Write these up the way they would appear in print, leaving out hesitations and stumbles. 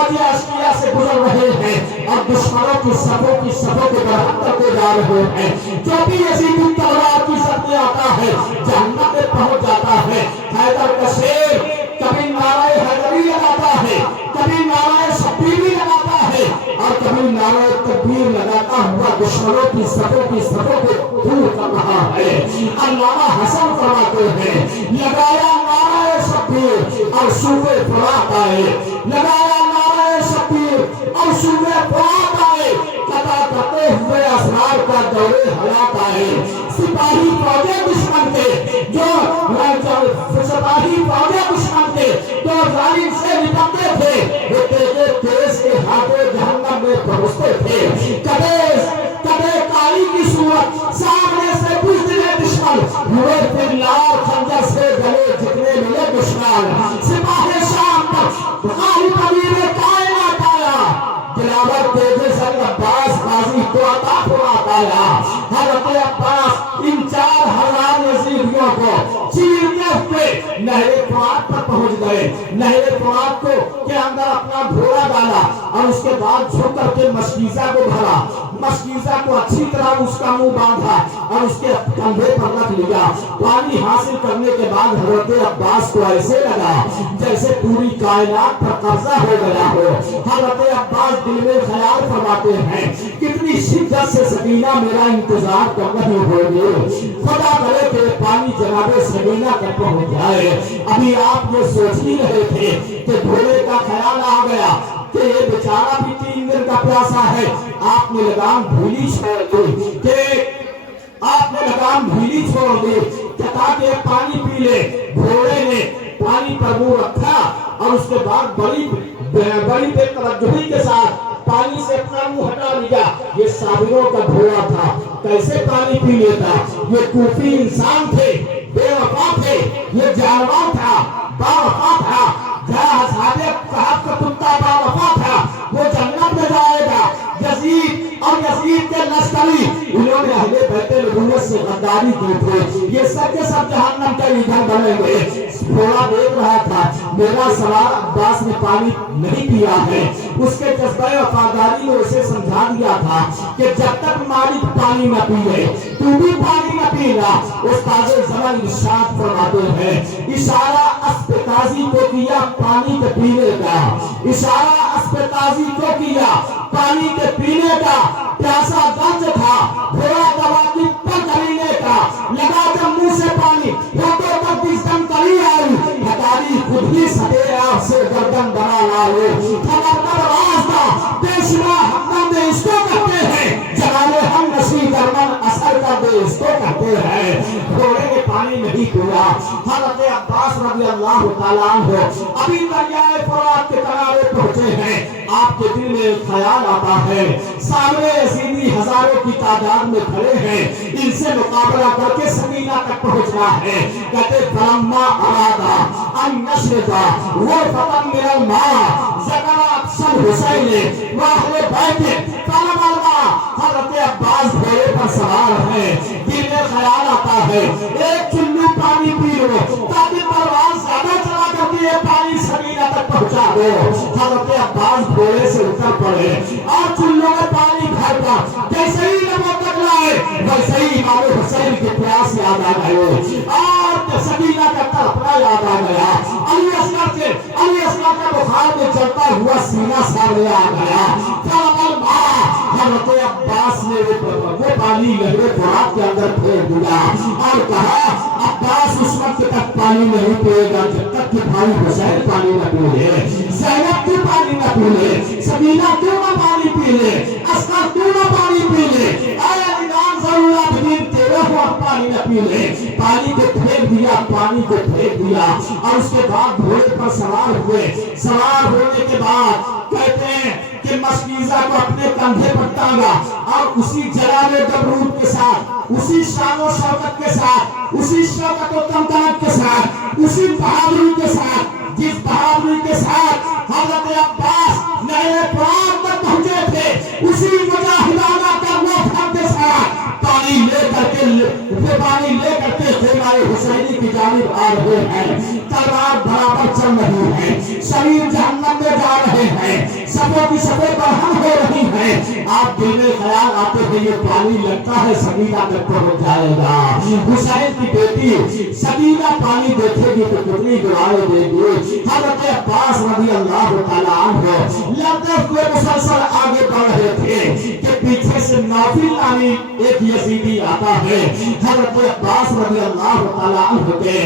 फौज अश्किया से गुजर रहे हैं और दुश्मनों की सफों के बराबर करते जा रहे हैं। जो भी यजीद तलवार की सर में आता है जहन्नम में पहुंच जाता है। हैदर का शेर कभी नाराए हैदरी लगाता है, कभी नाराए शब्बीरी लगाता है और कभी नाराए तकबीर लगाता हुआ दुश्मनों की सफों को दूर कर रहा है। अल्लामा हसन फरमाते हैं, लगाया नाराए शब्बीर और सूबे फरात आए, लगाया नाराए शब्बीर और सूबे फरात आए, कता करते हुए असरार का दौरे हयात आए। सिपाही फौजे दुश्मन के जो जालिम से निपटते थे वो तेज के हाथों जहन्नम में पहुंचते थे। कदे काली की सूरत सामने से बुझदिले दुश्मन हुए, फिर लाल खंजर से गले जितने मिले दुश्मन। सिपाही शाम तक गालिब अमीर कायनात आया, दिलावर तेजे से अब्बास गाजी को अता फरमाया। हज़रत अब्बास इन 4000 यजीदियों को चीरते हुए नहरे फुरात पर पहुंच गए। नहरे फुरात को के अंदर अपना घोड़ा डाला और उसके बाद झुक करके मशकीज़ा को भरा, मशकीज़ा को अच्छी तरह उसका मुंह बांधा और उसके कंधे पर रख लिया। पानी हासिल करने के बाद हज़रत अब्बास को ऐसे लगा जैसे पूरी कायनात पर कब्जा हो गया हो। हज़रत अब्बास दिल में ख्याल फरमाते हैं, कितनी शिद्दत से सकीना मेरा इंतजार कर रही होगी, खुदा करे कि पानी जनाबे सकीना तक पहुंच जाए। अभी आप ये सोच ही रहे थे कि घोड़े का ख्याल आ गया कि ये बेचारा भी 3 दिन का प्यासा है। आपने लगाम ढीली छोड़ दी छोड़ दी ताकि पानी पी ले। घोड़े ने पानी पर मुंह रखा और उसके बाद बड़ी बेतवज्जुही के साथ पानी से अपना मुंह हटा लिया। ये साबिरों का घोड़ा था, कैसे पानी पी लेता। ये कूफी इंसान थे, बेवफा थे, ये जानवर था, बावफा था। का कुत्ता बावफा था, वो जन्नत में जाएगा। यजीद के लश्करी इन्होंने अहले बैते नबूवत से गद्दारी की थी, ये सब के सब जहन्नम के ईंधन बनेंगे। घोड़ा देख रहा था मेरा सवार अब्बास ने पानी नहीं पिया है। उसके जज्बे वफादारी ने उसे समझा दिया था कि जब तक मालिक पानी न पिए तू भी पानी न पीना। उस्ताद ज़मान इरशाद फरमाते हैं, इशारा अस्पताजी को किया पानी के पीने का, इशारा अस्पताजी को किया पानी के पीने का। प्यासा दर्द था, घोड़ा दवा की पकड़ने का, लगा जब मुंह से पानी होते तक दिसम करी आई, हटारी खुद ही सटे आपसे गर्दन बना लाए। खबरदार रास्ता पेशवा हम ने इसको कहते हैं, जलाले हम नसी दरमन असर का दे इसको कहते हैं। घोड़े ने पानी नहीं पिया। हज़रत अब्बास रज़ी अल्लाह तआला अन्हु अभी दरियाए फरात के किनारे पहुंचे हैं। आपके दिल में ख्याल आता है, सामने यजीदी हजारों की तादाद में खड़े हैं, इनसे मुकाबला करके सकीना तक पहुंचना है। कहते फलम्मा अरादा अन नशरता वो फतन मिनल मा ज़करा अफसल हुसैन व अहले बैत फलमा। हज़रत अब्बास घोड़े पर सवार है, दिल में ख्याल आता है एक चुल्लू पानी पी लो ताकि परवाज़ ज्यादा चला करके ये पानी सकीना तक पहुंचा दो। हज़रत अब्बास घोड़े से उतर पड़े और चुल्लू में पानी भर कर जैसे ही नमक तक लाए वैसे ही इमाम हुसैन के प्यास याद आ गए और सकीना का तड़पना याद आ गया। अली असगर का बुखार में चलता हुआ सीना सामने आ गया। हज़रत अब्बास ने वो पानी लहरे फुरात के अंदर फेंक दिया और कहा अब्बास उस वक्त तक पानी नहीं पिएगा जब तक कि भाई हुसैन पानी न पी ले, ज़ैनब तू पानी न पी ले, सकीना तू न पानी पी ले, असगर तू न पानी पी ले, पानी न पी ले। पानी को फेंक दिया और उसके बाद घोड़े पर सवार हुए। सवार होने के बाद कहते हैं कि मशकीज़ा को अपने कंधे पर टांगा और उसी जलाले दबरूद के साथ, उसी शानो शौकत के साथ, उसी शौकत और तमतनत के साथ, उसी बहादुरी के साथ जिस बहादुरी के साथ हज़रत अब्बास नए फरात तक पहुंचे थे, उसी मुजाहिदाना करना के साथ पानी लेकर के हमारे हुसैनी की जानिब आ रहे हैं। तलवार बराबर चल रही है, शरीर जहन्नम में जा रहे हैं। सफ़ों की सफ़ें बरहम हो रही हैं, आप दिल में ख्याल आते हैं ये पानी लगता है सकीना तक पहुंच जाएगा। हुसैन की बेटी सकीना पानी देखेगी तो कितनी दुआएं देगी। हज़रत अब्बास रज़ी अल्लाह तआला अन्हु लगते हुए मुसलसल आगे बढ़ रहे थे कि पीछे से नाफिल नामी एक यजीदी आता है। हज़रत अब्बास रज़ी अल्लाह तआला अन्हु के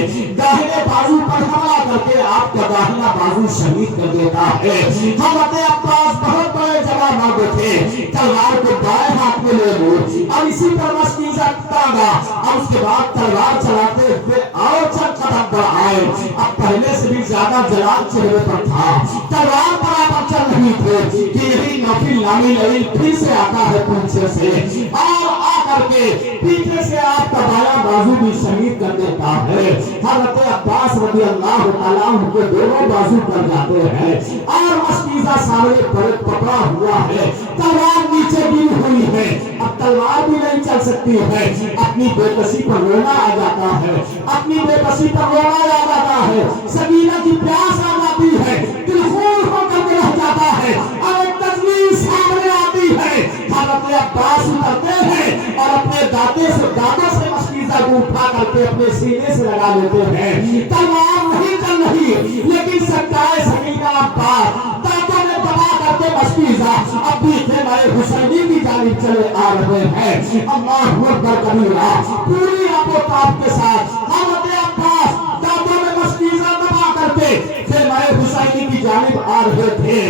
दाहिने बाजू पर हमला करके आपका दाहिना बाजू शहीद कर देता है। हज़रत अब्बास बहुत बड़े जवान मर्द थे, तलवार को बाएं हाथ में ले लो और इसी पर मस्कीज़ा तागा और उसके बाद तलवार चलाते हुए और चंद कदम बढ़ाए। अब पहले से भी ज्यादा जलाल चेहरे पर था, तलवार बराबर चल रही थी कि यही नफिल नामी लईल फिर से आता है पीछे से और आकर के पीछे से आपका बायां बाजू भी शहीद कर देता है। हज़रत अब्बास रज़ी अल्लाह तआला अन्हु के दोनों बाजू कर जाते हैं और मस्कीज़ा सामने पर पकड़ा हुआ है, तलवार नीचे गिरी हुई है। अब तलवार भी नहीं चल सकती है, अपनी बेबसी पर रोना आ जाता है, अपनी बेबसी पर रोना आ जाता है। सकीना की प्यास आ जाती है, दिल खून होकर के रह जाता है और एक तस्वीर सामने आती है। हज़रत अब्बास उतरते हैं और अपने दांतों से मस्कीज़ा को उठा करके अपने सीने से लगा लेते हैं। तलवार नहीं चल रही लेकिन सच्चाई सकीना अब्बास दांतों में दबा करके मस्कीज़ा अब भी खेमाए हुसैनी की जानिब चले आ रहे हैं। अल्लाहु अकबर कबीरा पूरी आबोताब के साथ हज़रत अब्बास दांतों में मस्कीज़ा दबा करके खेमाए हुसैनी की जानिब आ रहे थे।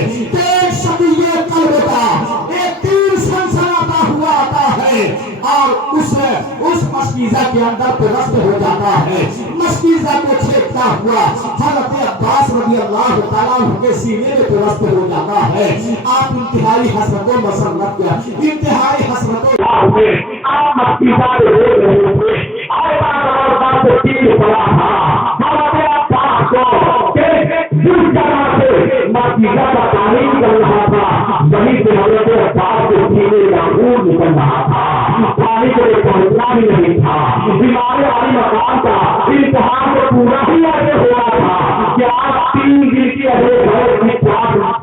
एक शबीए कल्ब का एक तीर सनसनाता हुआ आता है और उस मस्कीज़ा के अंदर प्रविष्ट हो जाता है। मस्कीज़ा को छेदता हुआ हज़रत अब्बास रज़ी अल्लाह तआला अन्हु के सीने में प्रविष्ट हो जाता है। आप इंतहाई हसरतों मसरत का इंतहाई हसरतों आप मस्कीज़ा को देख रहे थे और से तीर पड़ा था। हज़रत अब्बास को जिस जगह से मस्कीज़ा का पानी निकल रहा था वहीं से हज़रत अब्बास के सीने का खून निकल रहा था। पानी को पहुंचना भी नहीं था। बीमारी वाली मकान का इम्तिहान तो पूरा ही ऐसे हो रहा था कि आप 3 दिन की अपने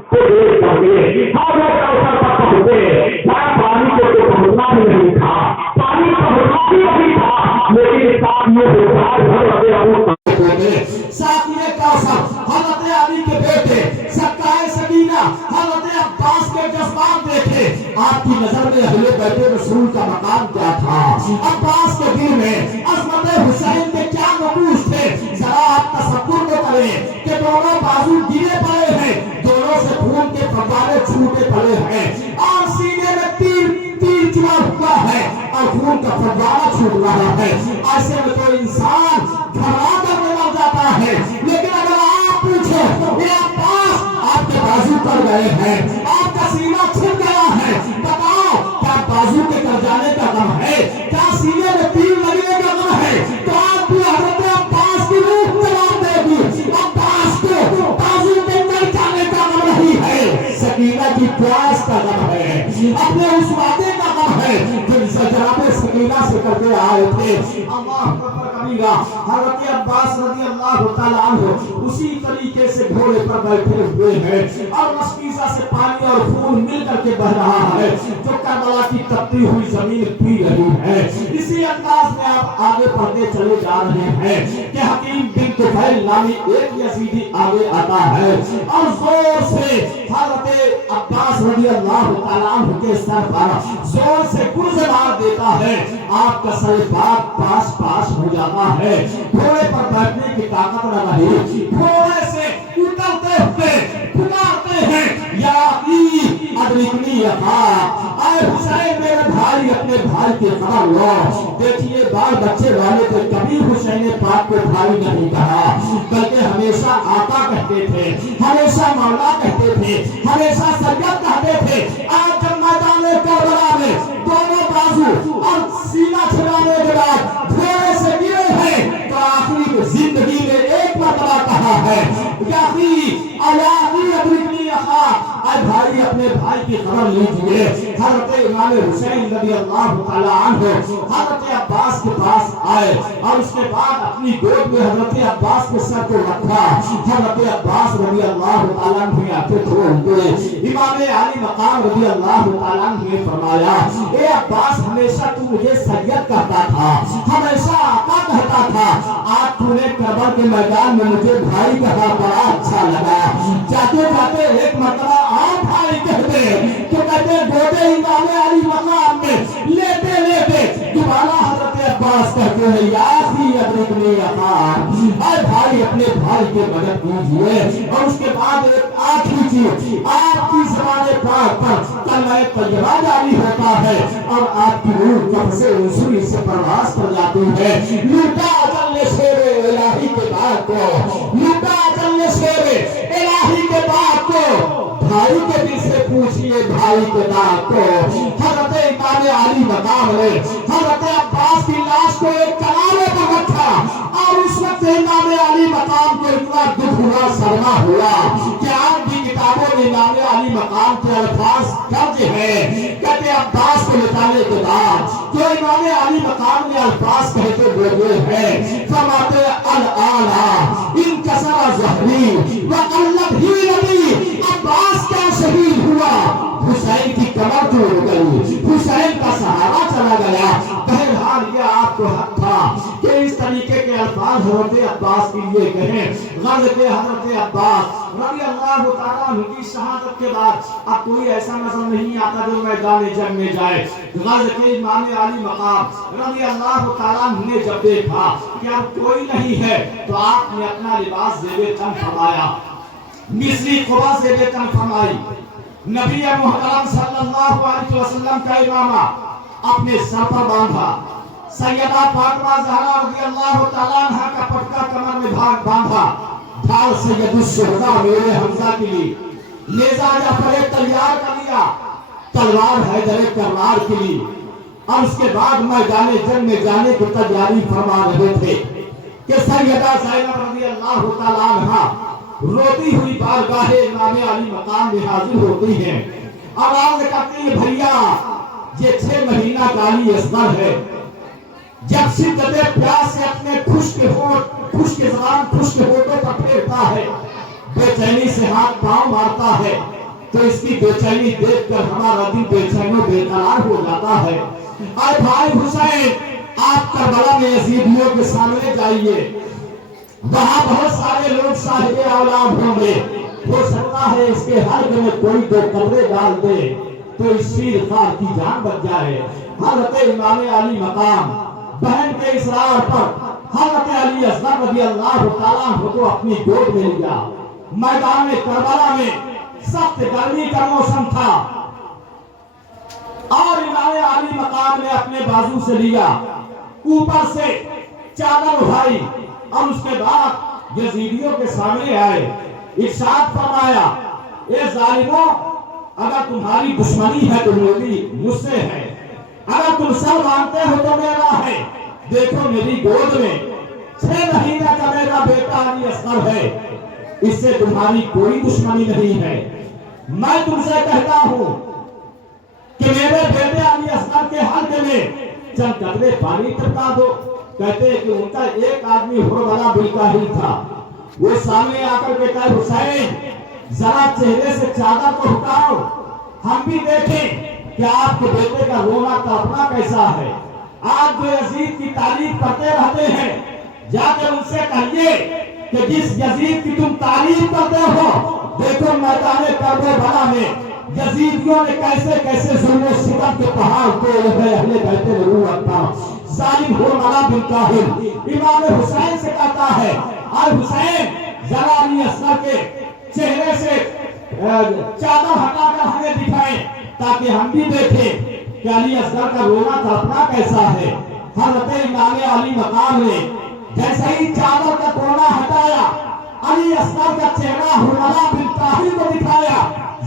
को देख करके हज़रत अवसर पर पहुंचे। पानी को तो पहुंचना भी नहीं था, पानी पहुंचना भी नहीं था, लेकिन साथ ये साथी कासम हज़रत अली के बेटे सक्काए सकीना हज़रत अब्बास के जज्बात देखे। आपकी नजर में अहले बैते रसूल का मकाम क्या था, अब्बास के दिल में अज़मत हुसैन के क्या नमूज थे। जरा आप तसव्वुर तो करें कि दोनों बाजू गिरे पड़े हैं, दोनों से खून के फव्वारे छूटे पड़े हैं और सीने में तीर चुना हुआ है और खून का फव्वारा छूट रहा है। ऐसे में तो इंसान घबरा कर मर जाता है। लेकिन अगर आप पूछे ये अब्बास आपके बाजू कर गए हैं, आपका सीना छिप गया है, बताओ क्या बाजू के कर जाने का गम है, क्या सीने में तीर लगने का गम है? तो आप भी हज़रत अब्बास की रूह जवाब देगी। अब्बास को बाजू के कर जाने का गम नहीं है, सकीना की प्यास का गम है, अपने उस वादे का गम है जो जनाब सकीना से करके आए थे। अल्लाह अकबर कबीरा हज़रत अब्बास रज़ी अल्लाह तआला अन्हु उसी तरीके से घोड़े पर बैठे हुए हैं और मस्कीज़ा से पानी और खून मिल करके बह रहा है जो करबला की तपती हुई जमीन पी रही है। इसी अंदाज में आप आगे बढ़ते चले जा रहे हैं कि हकीम बिन तुफैल नामी एक यजीदी आगे आता है और जोर से हज़रत अब्बास रज़ी अल्लाह तआला अन्हु के सर पर जोर से गुर्ज़ मार देता है। आपका सर पास हो जाता है। घोड़े पर बैठने की ताकत न रही, घोड़े से उतरते हुए पुकारते हैं या अदरिकनी आए हुसैन मेरे भाई, अपने भाई की खबर लो। देखिए बाल बच्चे वाले थे, कभी हुसैन पाक को भाई नहीं कहा, बल्कि हमेशा आका कहते थे, हमेशा मौला कहते थे, हमेशा सैयद कहते थे। आज जब मैदान करबला में दोनों बाजू और सीना छिड़ाने के बाद घोड़े से गिरे हैं तो आखिरी जिंदगी में एक मरतबा कहा है भाई अपने भाई की खबर लीजिए। हज़रत इमाम हुसैन रज़ी अल्लाह तआला अन्हु हज़रत अब्बास के पास आए और उसके बाद अपनी गोद में हज़रत अब्बास के सर को रखा। हज़रत अब्बास रज़ी अल्लाह तआला अन्हु आंखें खोल दिए। इमाम मकाम रज़ी अल्लाह तआला अन्हु ने फरमाया, ए अब्बास हमेशा तू मुझे सैयद कहता था, हमेशा आका कहता था, आज तूने करबल के मैदान में मुझे भाई कहा, बड़ा अच्छा लगा। जाते जाते एक मरतबा आप भाई कहते तो कहते गोदे इमाम अली मकाम में लेते लेते दोबारा हजरत अब्बास कहते हैं, यासी अदरिकनी अखार, अरे भाई अपने भाई के मदद कीजिए। और उसके बाद एक आखिरी चीज, आपकी ज़बान पाक पर कलमा तैयबा जारी होता है और आपकी रूह कब से उसूरी से परवास कर जाती है। लूटा अजल शेरे इलाही के बात को, लूटा अजल शेरे इलाही के बात को, भाई के दिल से पूछिए भाई के बात को। हजरत इमाम अली मकाम ने हजरत अब्बास की लाश को एक कलामे पर रखा और उस वक्त इमाम अली मकाम को इतना दुख हुआ, सदमा हुआ कि आज भी किताबों में इमाम अली मकाम के अल्फाज दर्ज है। कहते अब्बास को मिटाने के बाद जो इमाम अली मकाम ने अल्फाज कहते बोले हैं, फरमाते अल आला इन कसरा ज़हरी व अल्लत ही नबी, अब्बास का शहीद हुआ, हुसैन की कमर तोड़ गई, हुसैन का सहारा चला गया। बहरहाल ये आपको हक था कि इस तरीके के अल्फाज हजरत अब्बास के लिए कहें। गज़ के हजरत अब्बास रज़ी अल्लाह तआला अन्हु की शहादत के बाद अब कोई ऐसा नजर नहीं आता जो मैदान जंग में जाए। गज़ के इमाम अली मकाम रज़ी अल्लाह तआला अन्हु ने जब देखा कि अब कोई नहीं है तो आपने अपना लिबास ज़ेबे तन फरमाया, मिस्री खुबा से बेतन फरमाई, नबी मुहतरम सल्लल्लाहु अलैहि वसल्लम का इमामा अपने सर पर बांधा, सैयदा फातिमा ज़हरा रज़ी अल्लाह तआला अन्हा का पटका कमर में बांधा, ढाल सैयदुस शुहदा मेरे हमजा के लिए, नेज़ा जाफर तैयार कर लिया, तलवार हैदर कररार के लिए, और उसके बाद मैदान जंग में जाने की तैयारी फरमा रहे थे कि सैयदा ज़ैनब रज़ी अल्लाह तआला अन्हा रोती हुई बारगाहे इमाम अली मकाम में हाजिर होती हैं, आवाज करती है, भैया ये 6 महीना का अली असगर है, जब शिद्दत प्यास से अपने खुश्क ज़बान खुश्क होठों पर फेरता है, बेचैनी से हाथ पांव मारता है, तो इसकी बेचैनी देखकर हमारा दिल बेचैनो बेकरार हो जाता है। अरे भाई हुसैन, आप करबला में यजीदियों के सामने जाइए, वहां बहुत सारे लोग साहिबे औलाद होंगे, हो सकता है इसके हल्क में कोई 2 कपड़े डाल दे तो इस शीरखार की जान बच जाए। हजरत इमाम अली मकाम बहन के इसरार पर हजरत अली असगर रज़ी अल्लाह तआला अन्हु को अपनी गोद में लिया। मैदान में करबला में सख्त गर्मी का मौसम था और इमाम अली मकाम ने अपने बाजू से लिया, ऊपर से चादर उठाई और उसके बाद यजीदियों के सामने आए, इरशाद फरमाया, ए जालिमों, अगर तुम्हारी दुश्मनी है तो मेरी मुझसे है, अगर तुम सब मानते हो तो मेरा है। देखो मेरी गोद में 6 महीने का मेरा बेटा अली असगर है, इससे तुम्हारी कोई दुश्मनी नहीं है। मैं तुमसे कहता हूं कि मेरे बेटे अली असगर के हल्के में चंद कतरे पानी टपका दो। कहते हैं कि उनका एक आदमी हुरबला बिलकाहिल था, वो सामने आकर के कहा, हुसैन जरा चेहरे से चादर को हटाओ, हम भी देखें कि आपके बेटे का रोना तड़पना कैसा है। आप जो यजीद की तारीफ करते रहते हैं, जाकर उनसे कहिए कि जिस यजीद की तुम तारीफ करते हो, देखो मैदान करबला में यजीदियों ने कैसे कैसे जुल्म सितम के पहाड़ तोड़े हैं। अहले बैत नबूवत का जालिम हुरबला बिलकाहिल इमाम हुसैन से कहता है, और हुसैन जरा अली असगर के चेहरे से चादर हटाकर हमें दिखाएं ताकि हम भी देखें कि अली असगर का रोना तड़पना कैसा है। हजरत इमाम अली मकाम ने जैसे ही चादर का कोना हटाया, अली असगर का चेहरा हुरबला बिलकाहिल को दिखाया,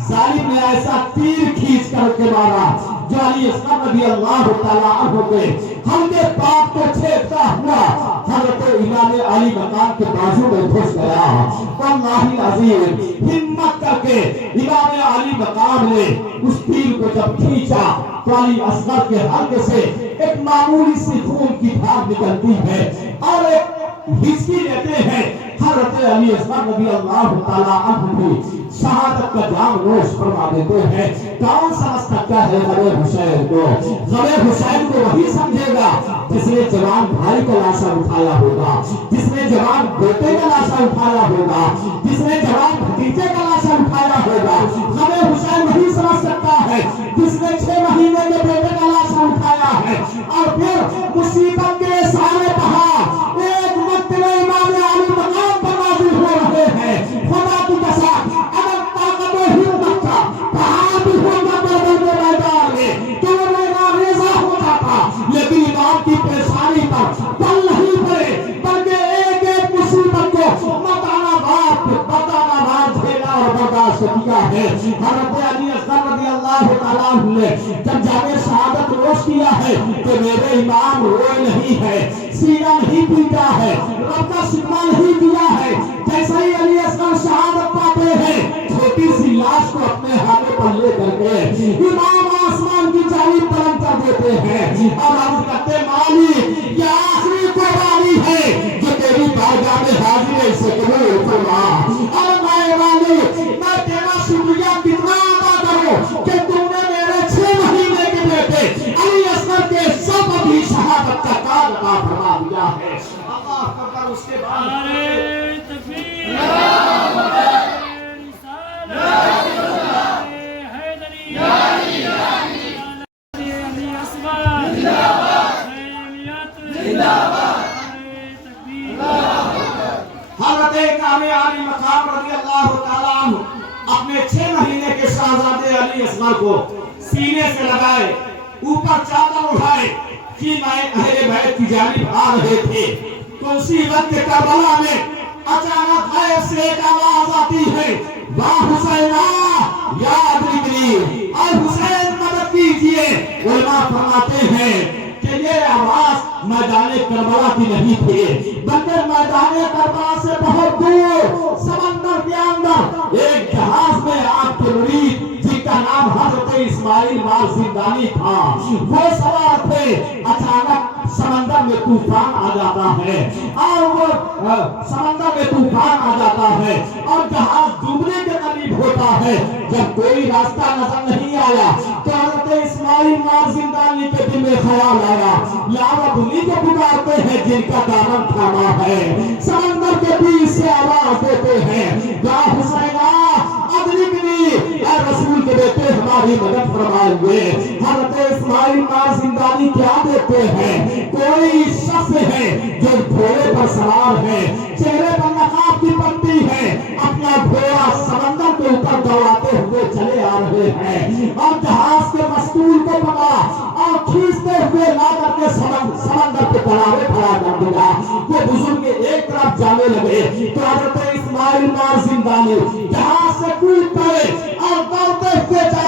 जालिम ने ऐसा तीर खींच करके मारा जो अली असगर रज़ी अल्लाह तआला अन्हु के हल्के पाक को छेदता हुआ हजरत इमाम अली मकाम के बाजू में घुस गया। वल्लाहि अज़ीम, हिम्मत करके इमाम अली मकाम ने उस तीर को जब खींचा तो अली असगर के हल्के से एक मामूली सी खून की धार निकलती है और एक हिचकी लेते हैं। حضرت علی اصغر رضی اللہ تعالیٰ عنہ بھی شہادت کا جام نوش فرما دیتے ہیں۔ کون سمجھ سکتا ہے غم حسین کو؟ غم حسین کو وہی سمجھے گا جس نے جوان بھائی کا لاشا اٹھایا ہوگا، جس نے جوان بیٹے کا لاشا اٹھایا ہوگا، جس نے جوان بھتیجے کا لاشا اٹھایا ہوگا۔ غم حسین وہی سمجھ سکتا ہے جس نے 6 مہینے کے بیٹے کا لاشا اٹھایا ہے اور پھر مصیبت کے سارے پہاڑ ایک وقت میں امام علی مقام پر نازل ہو رہے ہیں۔ خدا کی قسم اگر طاقت و ہمت کا پہاڑ بھی ہوگا کربلا کے میدان میں تو وہ میدان ریزہ ہو جاتا، لیکن امام کی پیشانی پر پل نہیں پڑے بلکہ ایک ایک مصیبت کو متانا بات جھیلا اور برداشت کیا ہے۔ حضرت علی اصغر رضی اللہ تعالیٰ عنہ نے جب جامع شہادت نوش کیا ہے تو میرے امام روئے نہیں ہے، سینہ نہیں پیٹا ہے، رب کا شکوہ نہیں کیا ہے۔ جیسا ہی علی اصغر شہادت پاتے ہیں چھوٹی سی لاش کو اپنے ہاتھوں پر لے کر کے امام آسمان کی جانب طلب کر دیتے ہیں اور عرض کرتے مالک یہ آخری قربانی ہے جو تیری بارگاہ میں حاضر ہے، اسے قبول فرما۔ اور میں مالک میں تیرا شکریہ کتنا ادا کروں کہ تم نے میرے 6 مہینے کے بیٹے علی اصغر کے سب ابھی شہادت کا تاج عطا فرما دیا ہے۔ اللہ اکبر۔ اس کے بعد حضرت امام علی مقام رضی اللہ تعالیٰ عنہ اپنے 6 مہینے کے شہزادے علی اصغر کو سینے سے لگائے، اوپر چادر اٹھائے کہ میں اہل بیت کی جانب آ رہے تھے تو اسی وقت کربلا میں اچانک غیب سے ایک آواز آتی ہے، واہ حسینہ یا ادرکنی، اے حسین مدد کیجئے۔ علماء فرماتے ہیں کہ یہ آواز میدان کربلا کی نہیں تھی بلکہ میدان کربلا سے بہت دور سمندر کے اندر ایک جہاز میں آپ کے مرید جن کا نام حضرت اسماعیل مار زندانی تھا وہ سوار تھے۔ اچانک سمندر میں طوفان آ جاتا ہے اور وہ سمندر میں طوفان آ جاتا ہے اور جہاز ڈوبنے کے قریب ہوتا ہے۔ جب کوئی راستہ نظر نہیں آیا تو حضرت اسماعیل مار زندانی کے دل میں خیال آیا یا رب انہیں کو پکارتے ہیں جن کا دامن تھاما ہے۔ سمندر کے بیچ سے آواز دیتے ہیں، یا حسینہ ادرکنی، اے رسول کے بیٹے ہماری مدد فرمائیے۔ حضرت اسماعیل مار زندانی کیا دیتے ہیں؟ کوئی شخص ہے جو گھوڑے پر سوار ہے، چہرے پر نقاب کی پٹی ہے، اپنا گھوڑا سمندر کے اوپر دوڑاتے ہوئے چلے آ رہے ہیں اور جہاز کے مستول کو پکڑا اور کھینچتے ہوئے لا کر کے سمندر کے کنارے کھڑا کر دیا۔ وہ بزرگ ایک طرف جانے لگے تو حضرت اسماعیل مار زندانی جہاز سے کود پڑے اور دوڑتے ہوئے جا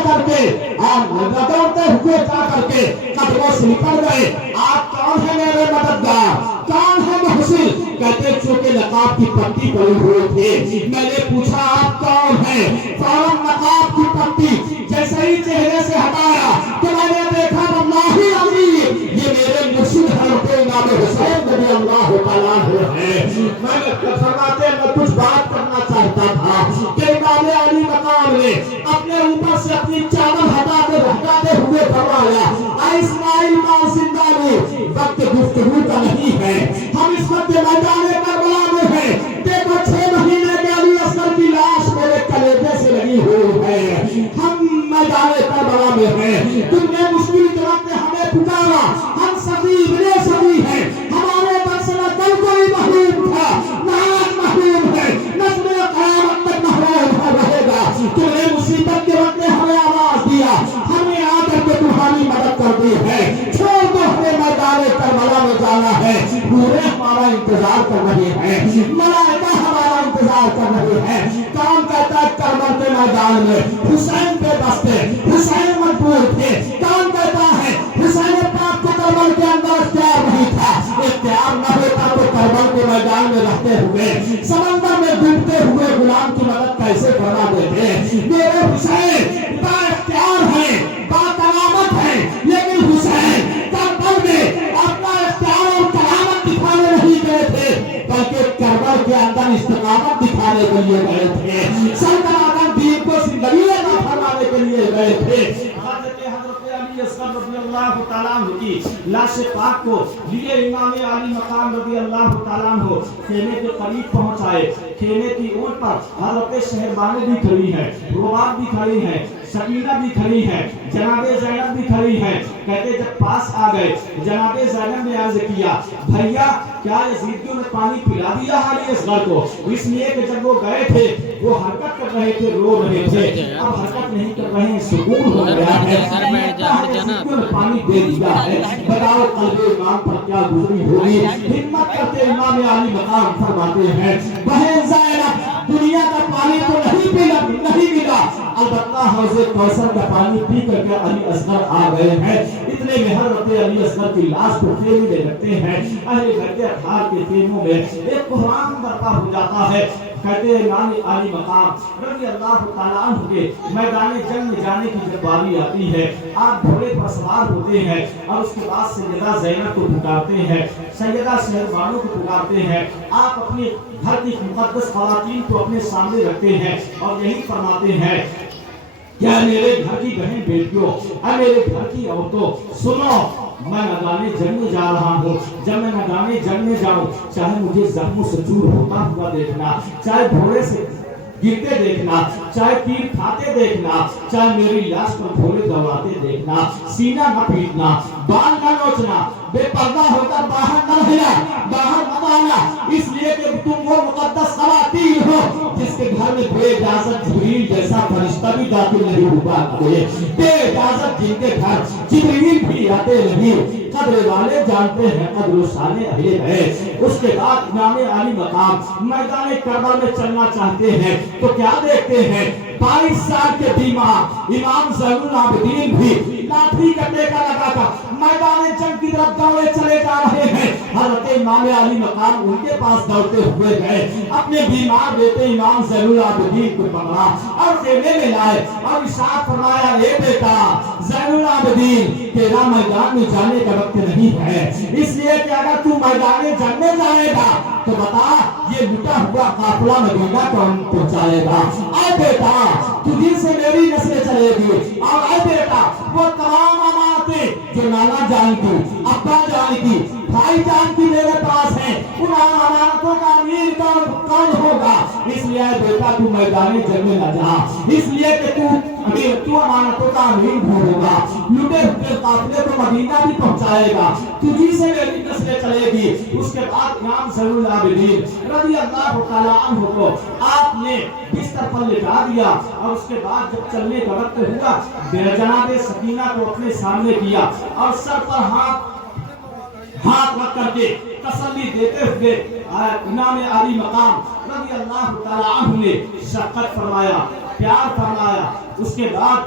کر کے قدموں سے نکل گئے۔ آپ کون ہے میرے مددگار؟ کون ہے محسن؟ کہتے چونکہ نقاب کی پٹی پڑی ہوئی تھی، میں نے پوچھا آپ کون ہیں؟ فوراً نقاب کی پٹی جیسے ہی چہرے سے ہٹایا تو میں نے دیکھا واللہ عظیم یہ میرے مرشد حضرت امام حسین رضی اللہ تعالیٰ عنہ ہے۔ میں فرماتے میں کچھ بات کرنا چاہتا تھا کہ امام علی مقام نے اپنے اوپر سے اپنی چادر ہٹاتے ہوئے فرمایا، اے اسماعیل مار زندانی وقت گفتگو کا نہیں ہے، ہم اس وقت میدان کربلا میں ہیں۔ دیکھو 6 مہینے کے علی اصغر کی لاش میرے کلیجے سے لگی ہوئی ہے، ہم میدان کربلا میں ہیں۔ تم نے مشکل کے وقت ہمیں پکارا، ہم سبھی ابن سبھی ہیں، ہمارے درس میں کل کوئی محروم تھا، نہ آج محروم ہے، نظم قیامت تک محروم رہے گا۔ تم نے مصیبت کے وقت ہمیں آواز دیا، ہمیں آ کر کے تمہاری مدد کر دی ہے، چھوڑ دو ہمیں میدان کربلا میں جانا ہے۔ پورے ہمارا انتظار کر رہے ہیں، ملائکہ ہمارا انتظار کر رہے ہیں۔ کون کہتا ہے کربلا کے میدان میں حسین پہ بستے، حسین مجبور تھے؟ کون کہتا ہے حسین پاک کو کربلا کے اندر اختیار نہیں تھا؟ اختیار نہ ہوتا تو کربلا کے میدان میں رہتے ہوئے سمندر میں ڈوبتے ہوئے غلام کی مدد کیسے فرما دیتے؟ میرے حسین با اختیار ہیں، با کرامت ہیں، لیکن حسین کربلا میں اپنا اختیار اور کرامت دکھانے نہیں گئے تھے بلکہ کربلا کے اندر आदम इस्तिकामत दिखाने के लिए गए थे, सैयदना आदम दीन को जिंदगी में फरमाने के लिए गए थे। रज़ियल्लाहु ताला अन्हु की लाश पाक को लिए इमाम अली मकाम रज़ियल्लाहु ताला अन्हु खेमे के करीब पहुंचाए। खेमे की ओर पर हज़रत शहरबानो भी खड़ी है, रुबाब भी खड़ी है, सकीना भी खड़ी है, जनाबे ज़ैनब भी खड़ी है। कहते जब पास आ गए जनाबे ज़ैनब ने अर्ज किया, भैया क्या यजीदियों ने पानी पिला दिया हाली असगर को? इसलिए कि जब वो गए थे वो हरकत कर रहे थे, रो रहे थे, अब हरकत नहीं कर रहे हैं, सुकून हो गया है, पानी दे दिया है। बताओ कल्बे इमाम पर क्या गुजरी होगी। हिम्मत करते इमाम अली मकाम फरमाते हैं, बहन ज़ैनब दुनिया का पानी तो नहीं मिला, अलबत्ता हौज़े कौसर का पानी पी करके अली असगर आ गए हैं। इतने में हज़रत अली असगर की लाश को खेमे में रखते हैं। अहले बैत अत्हार के खेमों में एक कोहराम बर्पा हो जाता है। कहते हैं इमाम अली मकाम रज़ियल्लाहु ताला अन्हु के मैदान जंग में जाने की जब बारी आती है, आप घोड़े पर सवार होते हैं और उसके बाद सैयदा ज़ैनब को पुकारते हैं, सैयदा शहरबानो को पुकारते हैं। आप अपने घर की मुक़द्दस ख़वातीन को अपने सामने रखते हैं और यही फरमाते हैं, क्या मेरे घर की बहन बेटियों, मेरे घर की औरतों, सुनो, मैं मैदान जंग में जा रहा हूँ। जब मैं मैदान जंग में जाऊँ, चाहे मुझे जख्मों से चूर होता हुआ देखना, चाहे घोड़े से गिरते देखना, चाहे तीर खाते देखना, चाहे मेरी लाश पर घोड़े दौड़ाते देखना, सीना न पीटना, बाल न नोचना, बेपर्दा होकर बाहर न रहना, बाहर मत आना, इसलिए कि तुम वो मुकद्दस ख़वातीन हो जिसके घर में बेइजाजत जिब्रील जैसा फरिश्ता भी दाखिल नहीं हुआ करे, बेइजाजत जिनके घर जिब्रील भी आते नहीं। कद्र वाले जानते हैं कद्र शान अहले है। उसके बाद इमाम अली मकाम मैदान करबला में चलना चाहते हैं तो क्या देखते हैं, 22 साल के बीमार इमाम ज़ैनुल आबिदीन भी लाठी कटे का लगा था मैदान जंग की तरफ दौड़े चले जा रहे हैं। हज़रत इमाम अली मकाम उनके पास दौड़ते हुए गए, अपने बीमार बेटे इमाम ज़ैनुल आबिदीन को पकड़ा और खेमे में लाए और इरशाद फरमाया, ए बेटा ज़ैनुल आबिदीन, तेरा मैदान में जाने का वक्त नहीं है, इसलिए कि अगर तू मैदान जंग में जाएगा तो बता ये लुटा हुआ काफिला मदीना कौन पहुंचाएगा? ऐ बेटा तुझी से मेरी नस्लें चलेगी, और ऐ बेटा वो तमाम अमानतें जो नाना जान की, अब्बा जान की, भाई जान की मेरे पास है, उन अमानतों का अमीर कौन होगा? इसलिए बेटा तू मैदान जंग में न जा, इसलिए कि तू अमानतों का अमीर होगा, लुटे हुए काफिले को मदीना भी पहुंचाएगा, तुझी से मेरी नस्लें चलेगी। उसके बाद इमाम ज़ैनुल आबिदीन रज़ियल्लाहु ताला अन्हु को आपने बिस्तर पर लिटा दिया और उसके बाद जब चलने का वक्त हुआ, जनाबे सकीना को अपने सामने किया और सर पर हाथ रख करके तसल्ली देते हुए इमाम अली मकाम रज़ियल्लाहु ताला अन्हु ने शफ़क़त फरमाया, प्यार फरमाया। उसके बाद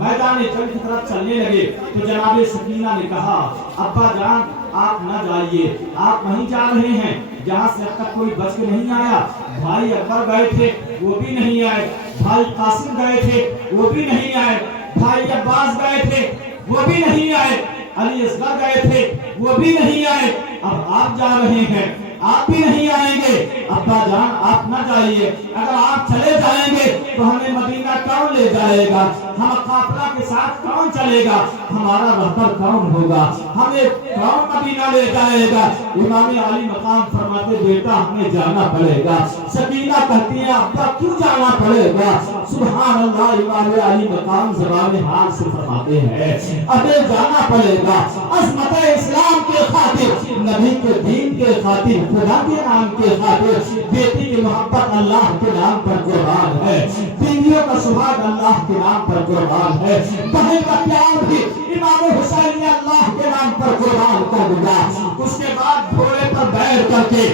मैदान जंग की तरफ चलने लगे तो जनाबे सकीना ने कहा, अब्बा जान आप न जाइए, आप नहीं जा रहे हैं जहाँ से अब तक कोई बच के नहीं आया। भाई अकबर गए थे वो भी नहीं आए, भाई कासिम गए थे वो भी नहीं आए, भाई अब्बास गए थे वो भी नहीं आए, अली असगर गए थे वो भी नहीं आए, अब आप जा रहे हैं, आप भी नहीं आएंगे। अब्बा जान आप न जाइए, अगर आप चले जाएंगे तो हमें मदीना कौन ले जाएगा, हम काफिला के साथ कौन चलेगा, हमारा रहबर कौन होगा, हमें कौन मदीना ले जाएगा? इमाम अली मकाम फरमाते, बेटा हमें जाना पड़ेगा। सकीना कहती है, अब्बा क्यों जाना पड़ेगा? सुभान अल्लाह, इमाम अली मकाम ज़बान हाल से फरमाते हैं, हमें जाना पड़ेगा अज़मत इस्लाम के खातिर, नबी के दीन के खातिर, खुदा के नाम के खातिर। बेटी की मोहब्बत अल्लाह के नाम पर कुर्बान है, बीवियों का सुहाग अल्लाह के नाम पर कुर्बान है, बहन का प्यार भी इमाम हुसैन ने अल्लाह के नाम पर कुर्बान कर दिया। उसके बाद घोड़े पर बैठ करके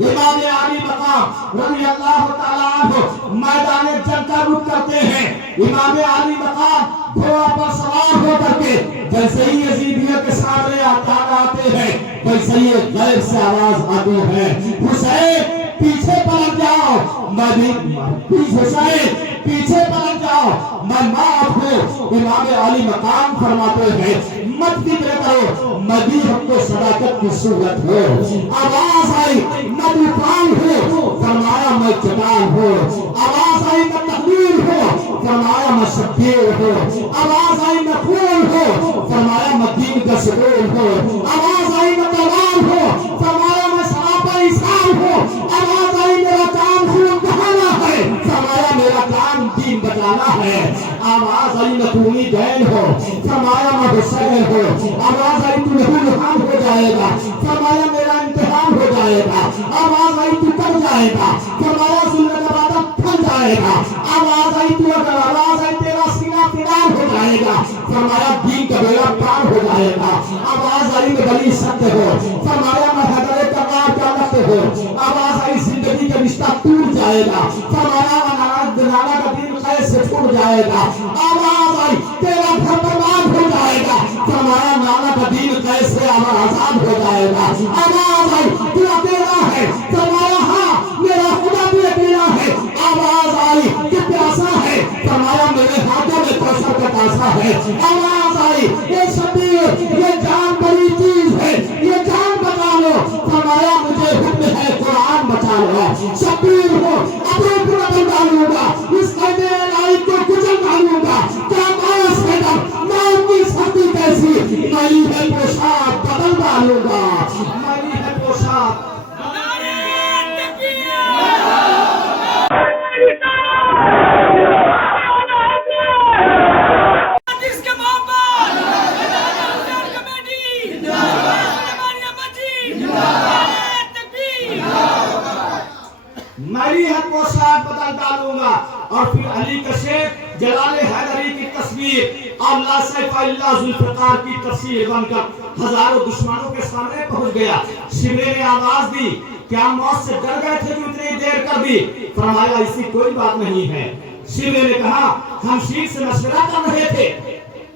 इमाम अली मकाम रज़ियल्लाहु ताला अन्हु मैदान जंग का रुख करते हैं। इमाम अली मकाम घोड़ा पर सवार होकर के जैसे ही यजीदियों के सामने आते हैं वैसे ही गैर से आवाज आती है, हुसैन पीछे पलट जाओ, मैं भी हुसैन पीछे पलट जाओ, मैं माफ हूँ। इमाम अली मकाम फरमाते हैं, मत फिक्र करो, मैं भी हमको सदाकत की सूरत हो। आवाज आई मैं तूफान हो, फरमाया मैं चट्टान हो। आवाज आई मैं तकदीर हो, फरमाया मैं शब्बीर हो। आवाज आई मैं फूल हो, फरमाया मैं दीन का सुकून हो। आवाज आई मैं तलवार हो, फरमाया मैं सरापा इस्लाम हो। आवाज आई मेरा काम खून बहाना है, फरमाया मेरा काम दीन बचाना है। आवाज आई मैं तूनी दैन हो, फरमाया मैं हुसैन हो। आवाज आई तू लहूलुहान हो जाएगा, फरमाया मेरा इम्तिहान हो जाएगा। आवाज आई तू कर जाएगा, फरमाया सुन्नत इबादत फल जाएगा। आवाज आई तू अगर आवाज आई तेरा सीना फिदान हो जाएगा, फरमाया दीन का बेड़ा पार हो जाएगा। आवाज आई मैं बड़ी सत्य हो, फरमाया मैं हदरे करार का लक्ष्य हो। आवाज आई जिंदगी का रिश्ता टूट जाएगा, फरमाया नाना का दिल कैसे छूट जाएगा। आवाज आई तेरा घर बर्बाद हो जाएगा, फरमाया नाना का दिल कैसे आजाद हो जाएगा। आवाज आई तू अकेला है, फरमाया हाँ मेरा खुदा भी अकेला है। आवाज आई तू प्यासा है, फरमाया मेरे हाथों में कौशल का कासा है। आवाज आई ये शबीर ये जान बड़ी चीज है, ये जान बचा लो, फरमाया मुझे हुक्म है कुरान बचा लो। शबीर हो अपने बदल डालूंगा, इस लाई को कुचल डालूंगा। क्या मानस मैडम मौत की सर्दी कैसी, मैली है पोशाक बदल डालूंगा, मैली है पोशाक। मैली है पोशाक बदल डालूंगा। और फिर अली का शेख जलाले हैदरी की तस्वीर और ला सैफ इल्ला जुल्फिकार की तस्वीर बनकर हजारों दुश्मनों के सामने पहुंच गया। शिवरे ने आवाज दी, क्या मौत से डर गए थे कि इतनी देर कर दी? फरमाया ऐसी कोई बात नहीं है। शिवरे ने कहा हम शीर से मशवरा कर रहे थे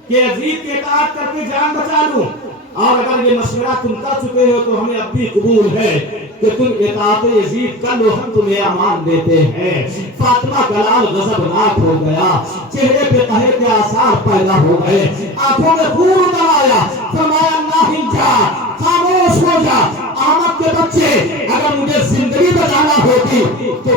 कि यजीद के इताअत करके जान बचा लूं, और अगर ये मशवरा तुम कर चुके हो तो हमें अब भी कबूल है कि तुम इताअत यजीद कर लो, हम तुम्हें अमान देते हैं। फातिमा का लाल गजबनाक हो गया, चेहरे पे कहे के आसार पैदा हो गए, आंखों में खून उतर आया। फरमाया नहीं जा, खामोश हो जा। अहमद के बच्चे अगर मुझे जिंदगी बचाना होती तो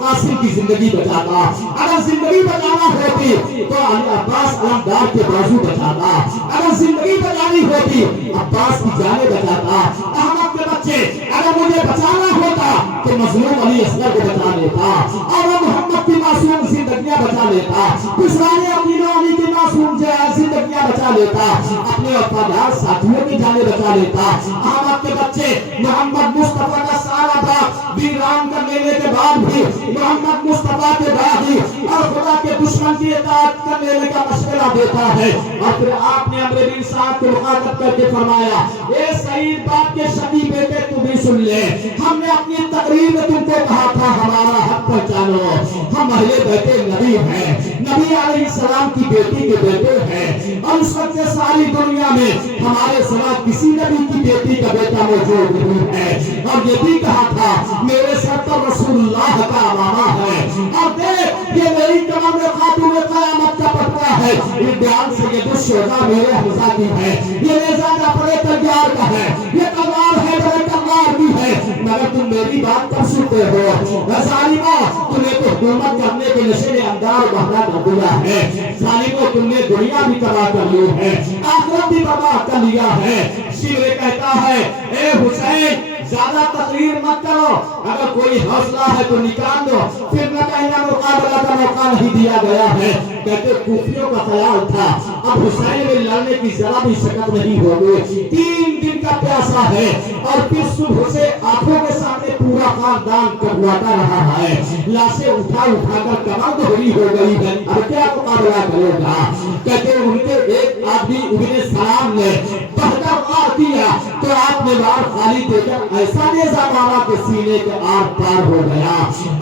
कासिम की जिंदगी बचाता, अगर जिंदगी बचाना होती तो अब्बास अलमदार के बाजू बचाता, अगर जिंदगी बचानी होती अब्बास की जाने बचाता। अहमद के बच्चे अगर मुझे बचाना होता तो मजलूम अली असगर को बचा लेता, और मोहम्मद की मासूम जिंदगियां बचा लेता, पुराने अमीनो अली की मासूम जिंदगियां बचा लेता, अपने वफादार साथियों की जाने बचा लेता। अहमद के बच्चे मोहम्मद मुस्तफा का सारा बाग वीरान कर लेने के बाद भी मोहम्मद मुस्तफा के बागी और खुदा के दुश्मन की इताअत कर लेने का मशवरा देता है। और फिर आपने अमर बिन साद को मुखातब करके फरमाया, ए सईद बाप के शकी बेटे तू भी सुन ले, हमने अपनी तकरीर में तुमको कहा था हमारा हक पहचानो, हम अहले बैते नबी हैं, नबी अलैहिस्सलाम की बेटी के बेटे हैं, और उस वक्त सारी दुनिया में हमारे सिवा किसी नबी की बेटी का बेटा मौजूद नहीं है। और ये भी कहा था मेरे सर पर रसूलुल्लाह का अमामा है, और देख ये मेरी कमर में खातून क़यामत का पटका है, ये बयान से ये दुश्मन मेरे हमजा की है, ये नेज़ा जाफर तैयार का है, ये तलवार है बड़े तलवार भी है, मगर तुम मेरी बात कर सुनते हो। ज़ालिमो तुम्हें तो हुकूमत करने के नशे में अंगार बहना कर दिया है, ज़ालिमो तुमने दुनिया भी तबाह कर ली है, आखिरत भी तबाह कर लिया है। शिवरे कहता है ए हुसैन ज्यादा तकरीर मत करो, अगर कोई हौसला है तो निकाल दो, फिर न कहना मुकाबला का मौका नहीं दिया गया है। कहते कूफियों का ख्याल था अब हुसैन में लड़ने की जरा भी शकत नहीं होगी, 3 दिन का प्यासा है, और फिर सुबह से आंखों के सामने पूरा खानदान कटवाता रहा है, लाशें उठा उठाकर कमर दोहरी हो गई है, अब क्या मुकाबला करेगा। कहते उनके एक आदमी इब्ने सलाम ने बहकर वार किया तो आपने वार खाली देकर ऐसा नेज़ा मारा कि सीने के आर पार हो गया।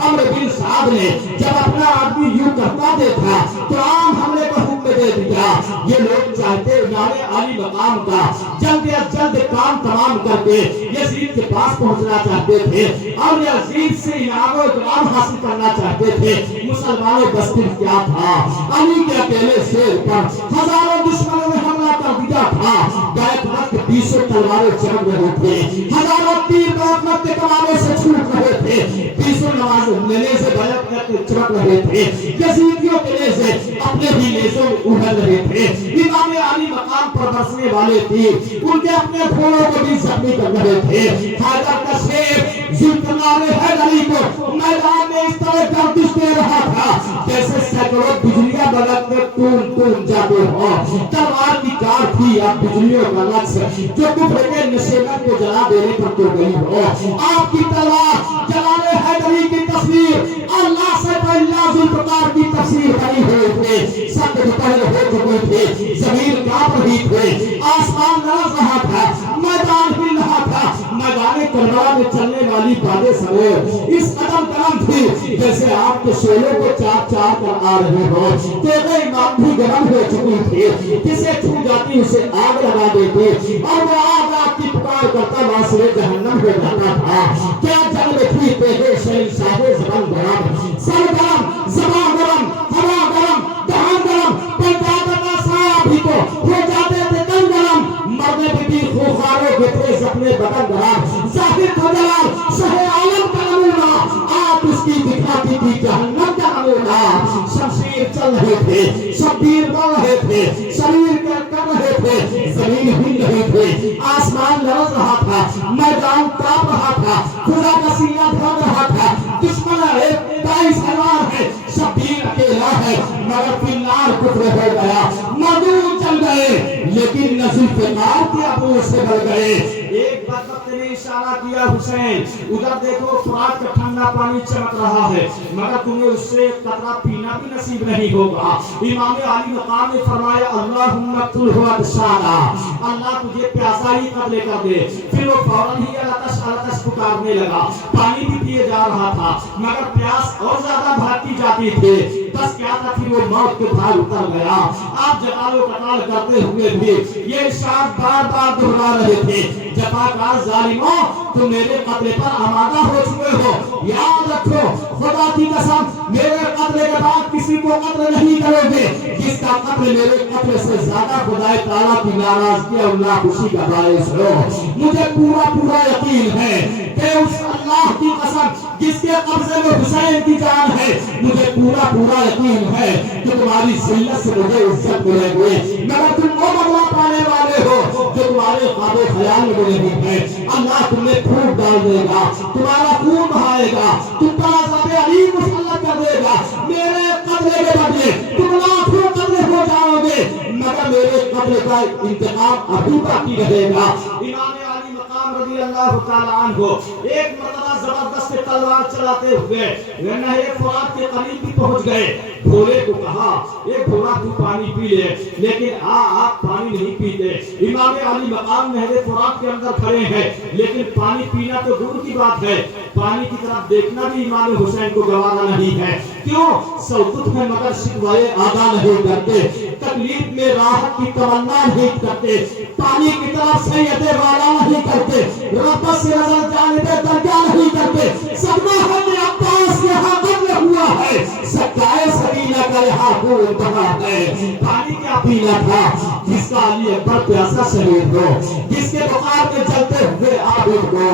अमर बिन साद ने जब अपना आदमी यूं करता देखा तो आम हमले को हुक्म दे दिया। ये लोग चाहते नाले आली मकाम का जल्द अज जल्द काम तमाम करके यजीद के पास पहुंचना चाहते थे और यजीद से इनाम हासिल करना चाहते थे। मुसलमानों बस्ती क्या था, अली के अकेले शेर पर हजारों दुश्मनों ने हमला कर दिया था। बैतूल के 20 तलवारें चमक रहे थे, हजारों तीर बैतूल के कमानों से छूट रहे थे, 20 नमाज लेने से बैतूल चमक रहे थे, यजीदियों के नेज़े से अपने ही नेज़ों में उभर रहे थे। इमाम अली मकाम पर बरसने वाले थे, उनके अपने घोड़ों को भी जख्मी कर रहे थे। हैदर का शेर जुल्फकार हैदरी को मैदान में इस तरह गर्दिश दे रहा था जैसे सैकड़ों बिजलियां बलक में टून टून जाते हो। तलवार की कार थी अब बिजलियों का लक्ष्य जो कुफर के निशाना को जला देने पर तो गई हो। आपकी तलवार जलाले हैदरी की तस्वीर अल्लाह से पहला जुल्फकार की तस्वीर बनी हुई थी। सब पहले हो चुके थे, जमीन कांप रही थी, आसमान लरज़ रहा था, मैदान हिल रहा था। मैदान करबला में चलने वाली बातें सवेर इस कदम कदम थी जैसे आपके शोलों को चार चार कर आ रहे हो। तेरे इमाम भी गर्म हो चुकी थी, जिसे छू जाती उसे आग लगा देती और वो आग आपकी पुकार करता वासरे जहन्नम हो जाता था। क्या जंग में थी तेरे शहंशाहे ज़बान गरम, सर गरम, ज़बान गरम, हवा गरम, दहान गरम, पंजाब का साया भी तो हो जाते थे तन गरम। मरने भी खूंखारों के थे अपने बदन गरम, जाहिर को जलाल शहे आलम का नमूना आप उसकी दिखाती थी जहन्नम का नमूना। शमशीर चल रहे थे, शब्बीर बढ़ रहे थे, शरीर कर रहे थे, जमीन हिल रही थी, आसमान लरज़ रहा था, मैदान कांप रहा था, खुदा का सीना धड़क रहा था। दुश्मन है 22,000 है, शब्बीर अकेला है मगर फिलहाल कुफर हो गया, मजदूर चल गए लेकिन नज़ीर के नाम के अबू से बढ़ गए। एक बदबख्त ने इशारा किया हुसैन, उधर देखो फुरात का ठंडा पानी चमक रहा है मगर तुम्हें उससे कतरा पीना भी नसीब नहीं होगा। इमाम अली मकाम ने फरमाया अल्लाहुम्मा तुलहु अबसारा, अल्लाह तुझे प्यासा ही कत्ल कर दे। फिर वो फौरन ही अलतश पुकारने लगा, पानी भी पिए जा रहा था मगर प्यास और ज्यादा बढ़ती जाती थी। बस क्या था फिर वो मौत के भार उतर गया। आप जलालो कताल करते हुए भी ये इरशाद बार बार दोहरा रहे थे, जफाकार जालिमों तुम मेरे कत्ल पर आमादा हो चुके हो। याद रखो खुदा की कसम मेरे कत्ल के बाद किसी को कत्ल नहीं करोगे, जिसका कत्ल मेरे कत्ल से ज्यादा खुदा ताला की नाराजगी और नाखुशी का बायस हो। मुझे पूरा पूरा यकीन है कि उस अल्लाह की कसम जिसके कब्जे में हुसैन की जान है, मुझे पूरा पूरा यकीन है कि तुम्हारी जिल्लत से मुझे इज्जत मिलेगी मगर तुम वो बदला पाने वाले हो जो तुम्हारे ख्वाबो ख्याल में नहीं है। अल्लाह तुम्हें फूंक डाल देगा, तुम्हारा खून बहाएगा, तुम पर अज़ाब अलीम मुसल्लत कर देगा। मेरे कत्ल के बदले तुम लाखों कत्ल हो जाओगे मगर मेरे कत्ल का इंतकाम अभी बाकी रहेगा। इमाम अली मकाम रज़ी अल्लाह तआला अन्हु एक मरतबा जबरदस्त तलवार चलाते हुए नहर फुरात के करीब भी पहुंच गए। घोड़े को कहा एक घोड़ा तू पानी पी ले, लेकिन आप पानी नहीं पीते। इमाम अली मकाम नहर फुरात के अंदर खड़े हैं लेकिन पानी पीना तो दूर की बात है, पानी की तरफ देखना भी इमाम हुसैन को गवारा नहीं है। क्यों? सौकुत में मगर शिकवाए आदा नहीं करते, तकलीफ में राहत की तमन्ना नहीं करते, पानी की तरफ से यदे वाला नहीं करते, रब से नजर जाने पे दरजा नहीं करते। सदमा हमें अब्बास यहाँ कत्ल हुआ है, सच्चाई सबीला का यहाँ खून बहा है। पानी क्या पीना था जिसका अली अकबर प्यासा शहीद हो, जिसके बुखार में जलते हुए आबिद हो,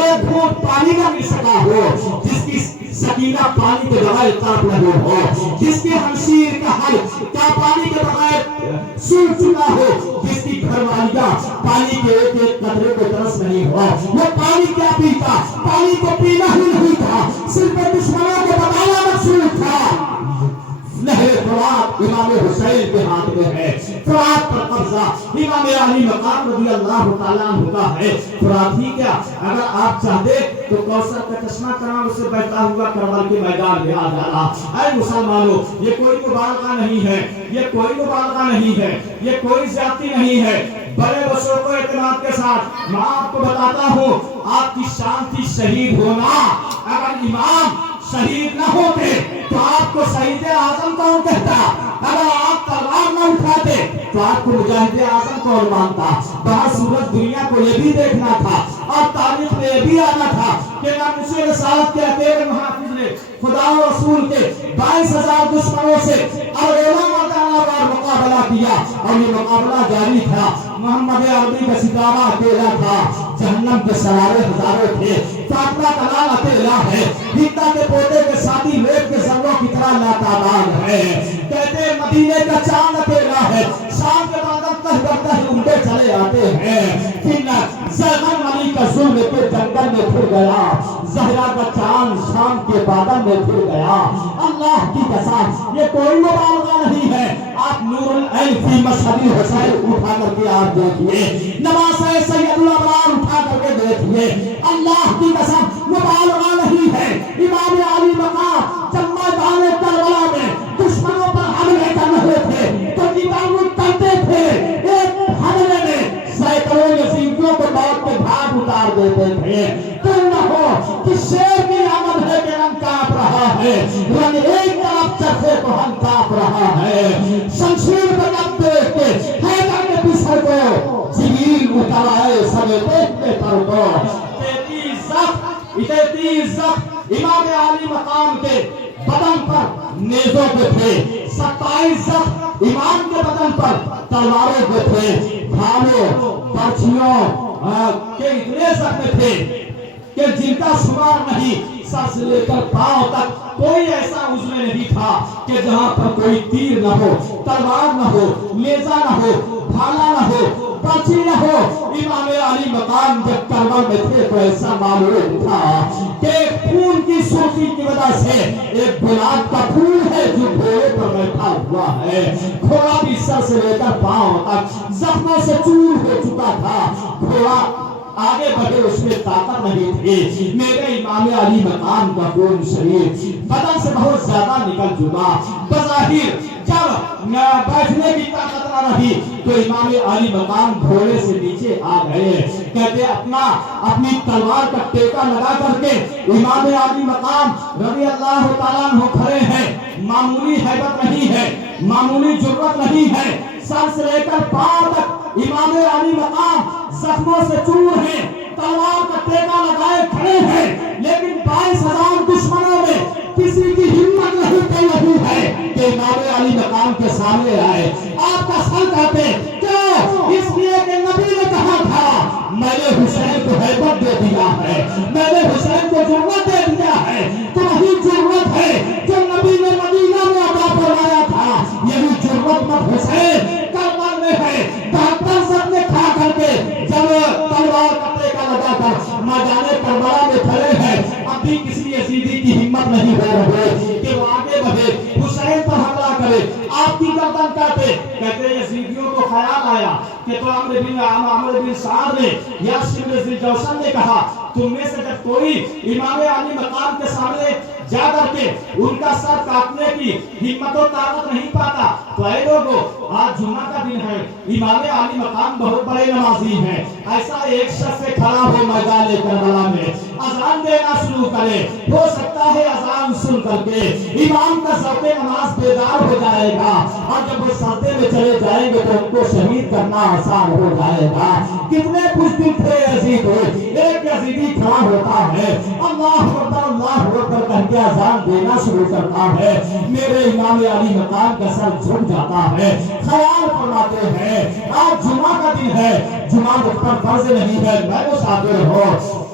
एक घूंट पानी का मिल सका हो, जिसकी सकीना पानी के बगैर तड़प रही हो, जिसके हमशीर का हल का पानी के बगैर सूख चुका हो, जिसकी घरवालियां पानी के एक एक कतरे को तरस नहीं हो, वो पानी क्या पीता? पानी को पीना ही नहीं था, सिर्फ दुश्मनों को बताना मकसूद था। नहर फुरात इमाम हुसैन के हाथ में है, फुरात पर कब्जा इमाम अली मकाम रज़ी अल्लाह तआला अन्हु का है। फुरात ही क्या, अगर आप चाहते तो कौसर का चश्मा करा उससे बहता हुआ करबल के मैदान में आ जाना। ऐ मुसलमानों, ये कोई मुबालगा नहीं है, ये कोई मुबालगा नहीं है, ये कोई ज्यादती नहीं है। बड़े बच्चों को एतमाद के साथ मैं आपको बताता हूँ, आपकी शांति शहीद होना। अगर इमाम शहीद न होते तो आपको शहीद आजम कौन कहता? अगर आप तलवार न उठाते तो आपको मुजाहिद आजम कौन मानता? बाहर सूरज दुनिया को ये भी देखना था और तारीख में ये भी आना था कि नामुसे रसालत के अकेले मुहाफिज ने खुदा और रसूल के 22,000 दुश्मनों से और मुकाबला دیا اور یہ مقابلہ جاری تھا. محمد عربی کا ستارہ اکیلا تھا, جہنم کے سوارے ہزاروں تھے. فاطمہ کا نام اکیلا ہے, ہندا کے پوتے کے ساتھی ریت کے ذروں کی طرح لاتعداد ہے. کہتے ہیں مدینے کا چاند اکیلا ہے, شام کے بادل تہ کرتا ہی ان پہ چلے آتے ہیں. پھر زیغن علی کا ظلم کے جنگل میں پھر گیا, زہرا کا چاند شام کے بادل میں پھر گیا. اللہ کی قسم یہ کوئی مبالغہ نہیں ہے. آپ نور العین فی مشہد حسین اٹھا کر کے آپ دیکھیے, نماز سید الابرار اٹھا کر کے دیکھیے. اللہ کی قسم مبالغہ نہیں ہے. امام علی مقام جب میدان کربلا میں دشمنوں پر حملے کر رہے تھے تو امام کرتے تھے, ایک حملے میں سینکڑوں یزیدیوں کو موت کے گھاٹ اتار دیتے تھے. کیوں نہ ہو کہ شیر کی آمد ہے کہ رنگ کانپ رہا ہے, رنگ ایک طرف چرخے کو ہم کانپ رہا ہے. شمشیر پر لب دیکھ کے حیدر کے پسر کو جبریل اتر آئے سمیٹے کے پر کو. 33 زخم امام علی مقام کے بدن پر نیزوں کے تھے, 27 زخم امام کے بدن پر تلواروں کے تھے. بھالوں برچھیوں کے اتنے زخم تھے کہ جن کا شمار نہیں. سر سے لے کر پاؤں تک کوئی ایسا عضو نہیں تھا کہ جہاں پر کوئی تیر نہ ہو, تلوار نہ ہو, نیزہ نہ ہو, بھالا نہ ہو, برچھی نہ ہو. امام علی مقام جب کربلا میں تھے تو ایسا معلوم تھا کہ خون کی سرخی کی وجہ سے ایک گلاب کا پھول ہے جو گھوڑے پر بیٹھا ہوا ہے. گھوڑا بھی سر سے لے کر پاؤں تک زخموں سے چور ہو چکا تھا. گھوڑا آگے بڑھے اس میں طاقت نہیں تھی. میرے امام علی مقام کا خون شریف بدن سے بہت زیادہ نکل چکا. بظاہر جب بیٹھنے کی طاقت نہ رہی تو امام علی مقام گھوڑے سے نیچے آ گئے. کہتے اپنی تلوار کا ٹیکا لگا کر کے امام علی مقام رضی اللہ تعالیٰ عنہ کھڑے ہیں. معمولی ہیبت نہیں ہے, معمولی جرأت نہیں ہے. سر سے لے کر پاؤں تک امام علی مقام زخموں سے چور ہیں, تلوار کا ٹیکا لگائے کھڑے ہیں. لیکن 22,000 دشمنوں میں کسی کی ہمت نہیں ہے کہ امام علی مقام کے سامنے آئے. آپ کا سر کہتے کیوں؟ اس لیے کہ نبی نے کہا تھا میں نے حسین کو ہیبت دے دیا ہے, میں نے حسین کو جرأت دے دیا ہے. تو وہی جرأت ہے جو نبی نے مدینہ میں عطا فرمایا تھا. یہی جرأت مت حسین کربلا میں ہے. 72 سب نے کھا کر کے جب تلوار کا ٹیکا لگا کر میدان کربلا میں کھڑے ہیں, اب بھی کسی یزیدی کی ہمت نہیں ہو رہی کہ وہ آگے بڑھے, حسین پر حملہ کرے, آپ کی گردن کاٹے. کہتے یزیدیوں کو خیال آیا کہ تو عمرو بن سعد نے یا شبل ذی الجوشن نے کہا تم میں سے جب کوئی امام علی مقام کے سامنے جا کر کے ان کا سر کاٹنے کی ہمت و طاقت نہیں پاتا تو اے لوگوں آج جمعہ کا دن ہے, امام علی مقام بہت بڑے نمازی ہیں. ایسا ایک شخص کھڑا ہو میدان کربلا میں اذان دینا شروع کرے, ہو سکتا ہے اذان سن کر کے امام کا ذوق نماز بیدار ہو جائے گا اور جب وہ سجدے میں چلے جائیں گے تو ان کو شہید کرنا آسان ہو جائے گا. کتنے خوش دل تھے یزید. ایک یزیدی کھڑا ہوتا ہے, اللہ اکبر کہہ کے اذان دینا شروع کرتا ہے. میرے امام علی مقام کا سر جھک جاتا ہے. خیال فرماتے ہیں آج جمعہ کا دن ہے, جمعہ مجھ پر فرض نہیں ہے, میں مسافر ہوں.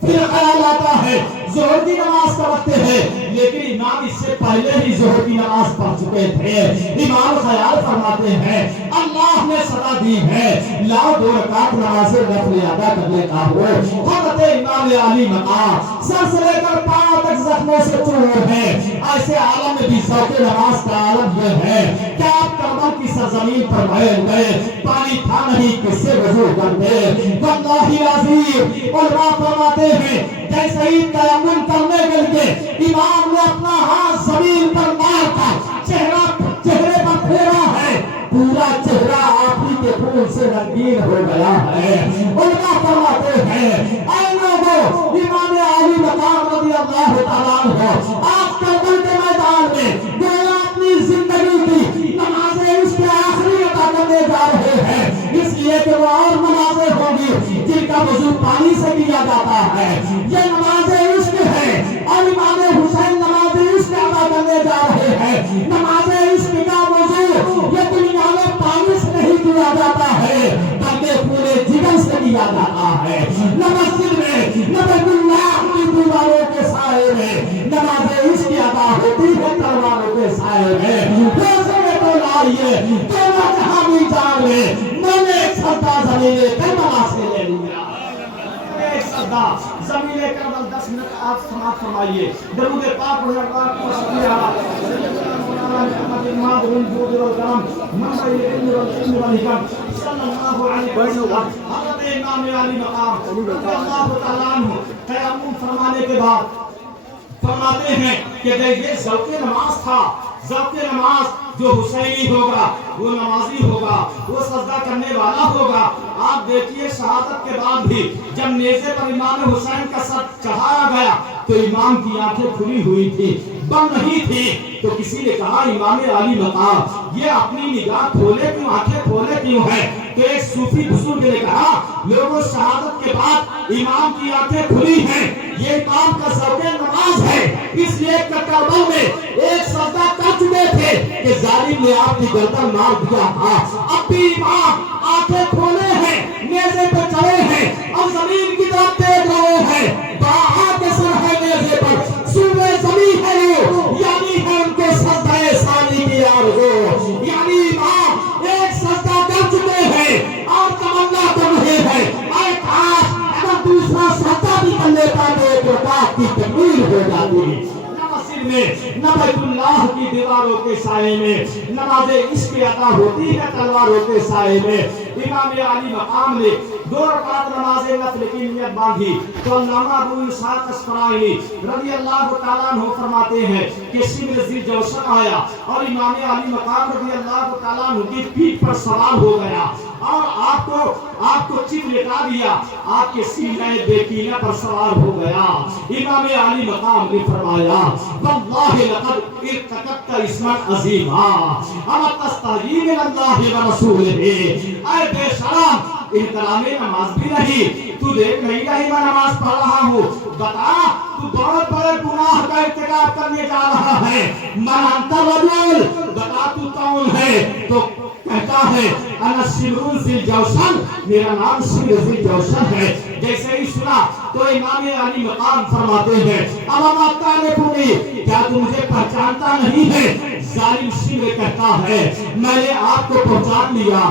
پھر خیال آتا ہے ظہر کی نماز کا وقت ہے, لیکن امام اس سے پہلے ہی ظہر کی نماز پڑھ چکے تھے. امام خیال فرماتے ہیں اللہ نے صدا دی ہے, لاؤ 2 رکعت نماز نفل ادا کرنے کا ہو. حضرت امام علی مقام سر سے لے کر پاؤں تک زخموں سے چور ہیں. ایسے عالم میں بھی ذوق نماز کا عالم یہ ہے کہ آپ کربلا کی سرزمین پر بیٹھ گئے, پانی تھا نہیں کس سے وضو کرتے. واللہ عظیم علماء فرماتے ہیں جیسے ہی تیمم کرنے کے لیے امام نے اپنا ہاتھ زمین پر مار کر چہرے پر پھیرا ہے, پورا چہرہ آپ ہی کے خون سے رنگین ہو گیا ہے. علماء فرماتے ہیں اے لوگوں امام علی مقام رضی اللہ تعالیٰ عنہ آپ کربلا کے میدان میں گویا اپنی زندگی کی نمازیں اس کے آخری ادا کرنے جا رہے ہیں, اس لیے کہ وہ اور نمازیں ہوں گی جن کا وضو پانی سے کیا جاتا ہے. یہ نمازیں عشق ہے اور امام حسین نماز عشق ادا کرنے جا رہے ہیں. نماز عشق کا وضو یہ دنیا میں دیا جاتا ہے، نہ مسجد میں، نہ بیت اللہ کی دیواروں کے سائے میں نماز عشق ادا ہوتی ہے تلواروں کے سائے میں۔ روزے میں تو لائیے دونوں جہاں بھی جان لے، میں نے ایک سجدہ زمین کربلا سے لے لیا، ایک سجدہ زمین کربلا۔ 10 منٹ آپ سماعت فرمائیے، درود پاک پڑھیں، اللہ کو شکریہ محمد امام الجود والکرم منبع العلم والعلم والحکم صلی اللہ علیہ وسلم۔ حضرت امام علی مقام رضی اللہ تعالیٰ عنہ تیمم فرمانے کے بعد فرماتے ہیں کہ یہ ذوق نماز تھا، ذوق نماز جو حسینی ہوگا وہ نمازی ہوگا، وہ سجدہ کرنے والا ہوگا۔ آپ دیکھیے شہادت کے بعد بھی جب نیزے پر امام حسین کا سر چڑھایا گیا تو امام کی آنکھیں کھلی ہوئی تھی، بند نہیں تھی، تو کسی نے کہا امام علی مقام یہ اپنی نگاہ کھولے کیوں، آنکھیں کھولے کیوں ہے؟ تو ایک صوفی بزرگ نے کہا لوگوں شہادت کے بعد امام کی آنکھیں کھلی ہیں، یہ امام کا ذوق نماز ہے، اس لیے کربلا میں ایک سجدہ کر چکے تھے کہ ظالم نے آپ کی گردن مار دیا تھا، اب بھی امام آنکھیں کھولے ہیں، نیزے پہ چڑھے ہیں اور زمین کی طرف دیکھ رہے ہیں، باہر کے سر ہے نیزے پر، صوبے زمین ہے وہ، یعنی ہے ان کے سجدہ ثانی کی آرزو، یعنی امام ایک سجدہ کر چکے ہیں اور تمنا کر رہے ہیں اے کاش اگر دوسرا سجدہ بھی کر لیتا تو ایک رکعت کی تکمیل ہو جاتی۔ میں نہ بیت اللہ کی دیواروں کے سائے میں نماز عشق ادا ہوتی ہے تلواروں کے سائے میں۔ امام علی مقام نے 2 رکعت نماز نفل کی نیت باندھی تو علامہ ابو اسحاق اسفرائینی رضی اللہ تعالیٰ عنہ فرماتے ہیں کہ شبل ذی جوشن آیا اور امام علی مقام رضی اللہ تعالیٰ عنہ کی پیٹھ پر سوار ہو گیا اور آپ کو چپ لٹا دیا، آپ کے سینہ بے کینہ پر سوار ہو گیا۔ امام علی مقام نے فرمایا واللہ لقد ارتکبت اسما عظیما اما تستحیی من اللہ ورسولہ، اے بے شرم احترام نماز بھی نہیں، تو دیکھ نہیں رہی میں نماز پڑھ رہا ہوں، بتا تو بہت بڑے گناہ کا ارتکاب کرنے جا رہا ہے، من انت رجل، بتا تو کون ہے؟ تو کہتا ہے انا شمر ذی الجوشن، میرا نام شمر ذی الجوشن ہے۔ جیسے ہی سنا تو امام علی مقام فرماتے ہیں اما تعرفنی، کیا تو مجھے پہچانتا نہیں ہے؟ ظالم شمر کہتا ہے میں نے آپ کو پہچان لیا،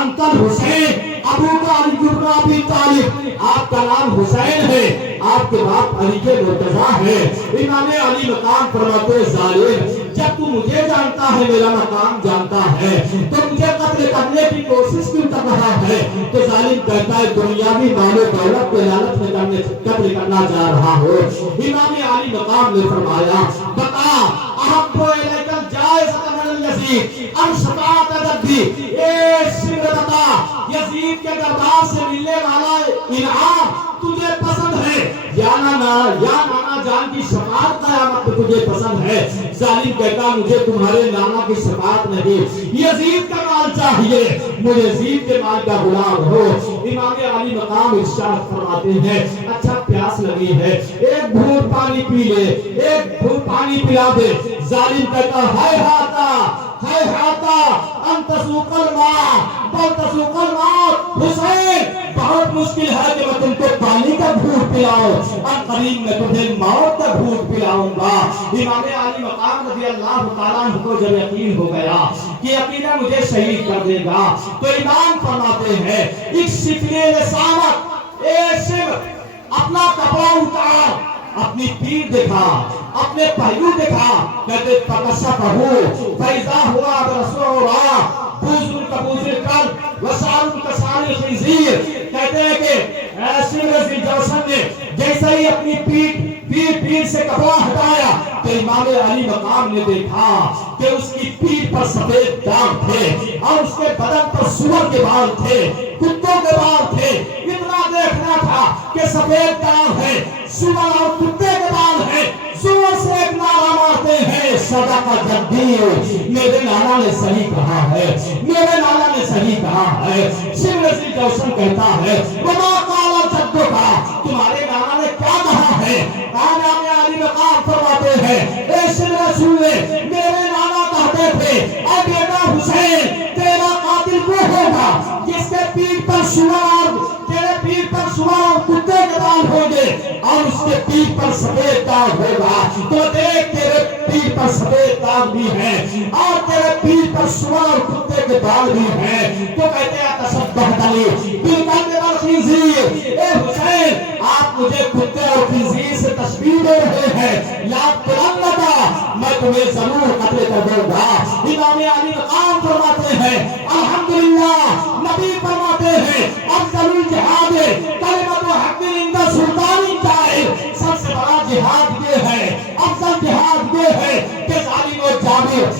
انت الحسین ابو کا علی بن ابی طالب، آپ کا نام حسین ہے، آپ کے باپ علی کے مرتضیٰ ہے۔ امام علی مقام فرماتے ظالم جب تو مجھے جانتا ہے میرا مقام جانتا ہے تو مجھے قتل کرنے کی کوشش کیوں کر رہا ہے؟ تو ظالم کہتا ہے دنیاوی مال و دولت کے لالچ میں قتل کرنا چاہ رہا ہو۔ امام علی مقام نے فرمایا بتا احب الیک الجائزۃ من الیزید ام شفاعۃ جدی، اے شمر بتا یزید کے دربار سے ملنے والا انعام تجھے پسند ہے یا نانا جان کی شفاعت قیامت میں تجھے پسند ہے؟ ظالم کہتا مجھے تمہارے نانا کی شفاعت نہیں، یزید کا مال چاہیے، مجھے یزید کے مال کا غلام ہو۔ امام علی مقام ارشاد فرماتے ہیں اچھا پیاس لگی ہے ایک گھونٹ پانی پی لے، ایک گھونٹ پانی پلا دے۔ ظالم کہتا ہے ہاتا ان تسوق الماء بل تسوق الموت، حسین بہت مشکل ہے کہ میں تم کو پانی کا گھونٹ پلاؤں اور قریب میں تمہیں موت کا گھونٹ پلاؤں گا۔ امام علی مقام رضی اللہ تعالیٰ عنہ کو جب یقین ہو گیا کہ یقینا مجھے شہید کر دے گا تو امام فرماتے ہیں اکشف لسانک، اے شمر اپنا کپڑا اتار، اپنی پیٹھ دکھا، اپنے پہلو دکھا۔ کہتے فکشفہ فاذا ہوا برسولہ بوزن کا بوزن القلب وشعر کا شعر الخنزیر۔ کہتے ہیں کہ شمر ذی الجوشن نے جیسے ہی اپنی پیٹھ سے کپڑا ہٹایا تو امام علی مقام نے دیکھا کہ اس کی پیٹھ پر سفید داغ تھے اور اس کے بدن پر سور کے بال تھے، کتوں کے بال تھے۔ اتنا دیکھنا تھا کہ سفید داغ ہے، سور اور کتے کے بال ہیں، زور سے ایک نعرہ مارتے ہیں صدق جدی، میرے نانا نے صحیح کہا ہے، میرے نانا نے صحیح کہا ہے۔ شمر ذی الجوشن کہتا ہے وما قال جدک، تمہارے نانا نے کیا کہا ہے؟ امام علی مقام فرماتے ہیں اے شمر رسول، میرے نانا کہتے تھے اے بیٹا حسین تیرا قاتل وہ ہوگا جس کے پیٹھ پر سوار، تیرے پیٹھ بال ہوں گے اور اس کے پیٹھ پر سفید داغ ہوگا، تو دیکھ تیرے پیٹھ پر سفید داغ بھی ہے اور تیرے پیٹھ پر سور اور کتے کے بال بھی ہیں۔ تو کہتے ہیں تشبہت علی بالکلب والخنزیر، اے حسین آپ مجھے کتے اور خنزیر سے تشبیہ دے رہے ہیں، لا تلنکا میں تمہیں ضرور قتل کر دوں گا۔ امام علی مقام فرماتے ہیں الحمدللہ، نبی فرماتے ہیں افضل الجہاد کلمۃ حق عند سلطان جائر، سب سے بڑا جہاد یہ ہے، افضل جہاد یہ ہے کہ ظالم و جابر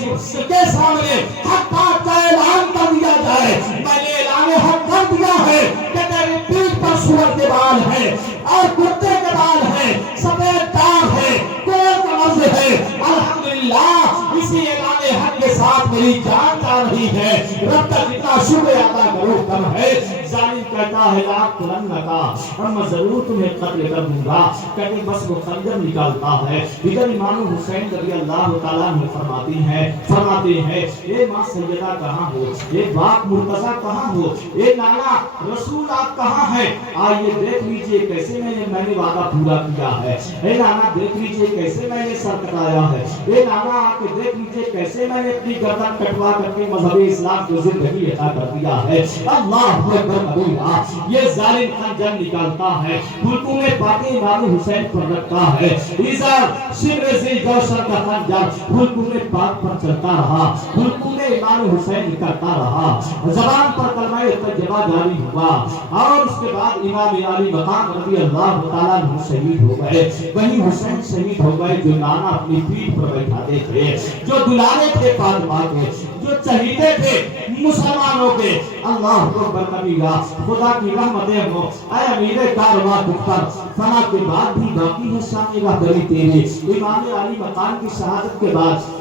کے سامنے حق بات کا اعلان کر دیا جائے، میں نے اعلان حق کر دیا ہے کہ تیری پیٹھ پر سور کے بال ہیں اور کتے کے بال ہیں، سفید داغ ہے، کوڑ کا مرض ہے۔ الحمدللہ اسی اعلان حق کے ساتھ میری جان جا رہی ہے، رب کا جتنا شکر ادا کرو کم ہے۔ ظالم کہتا ہے لا تلنکا، میں ضرور تمہیں قتل کر دوں گا، کہتے بس وہ خنجر نکالتا ہے۔ ادھر امام حسین رضی اللہ تعالیٰ عنہ فرماتے ہیں اے ماں سیدہ کہاں ہو، اے باپ مرتضیٰ کہاں ہو، اے نانا رسول آپ کہاں ہیں، آئیے دیکھ لیجئے کیسے میں نے وعدہ پورا کیا ہے، اے نانا دیکھ لیجئے کیسے میں نے سر کٹایا ہے، اے نانا آ کے دیکھ لیجئے کیسے میں نے اپنی گردن کٹوا کر کے مذہب اسلام کو زندگی عطا کر دیا ہے۔ اللہ اکبر کبیرہ، یہ ظالم خنجر نکالتا ہے، حلقوں میں باقی امام حسین پر رکھتا ہے، ادھر شمر ذی جوشن کا خنجر حلقوں میں پاک پر چلتا رہا، حلقوں میں امام حسین نکلتا رہا، زبان پر کلمہ طیبہ جاری ہوا اور اس کے بعد امام علی مقام رضی اللہ تعالیٰ عنہ شہید ہو گئے۔ وہی حسین شہید ہو گئے جو نانا اپنی پیٹھ پر بیٹھاتے تھے، جو دلانے تھے فاطمہ کے، جو چہیتے تھے مسلمانوں کے۔ اللہ اکبر کبیرہ، خدا کی رحمتیں ہو اے امیر کارواں دختر، فنا کے بعد بھی باقی ہے شان رہبری تیرے۔ امام علی مقام کی شہادت کے بعد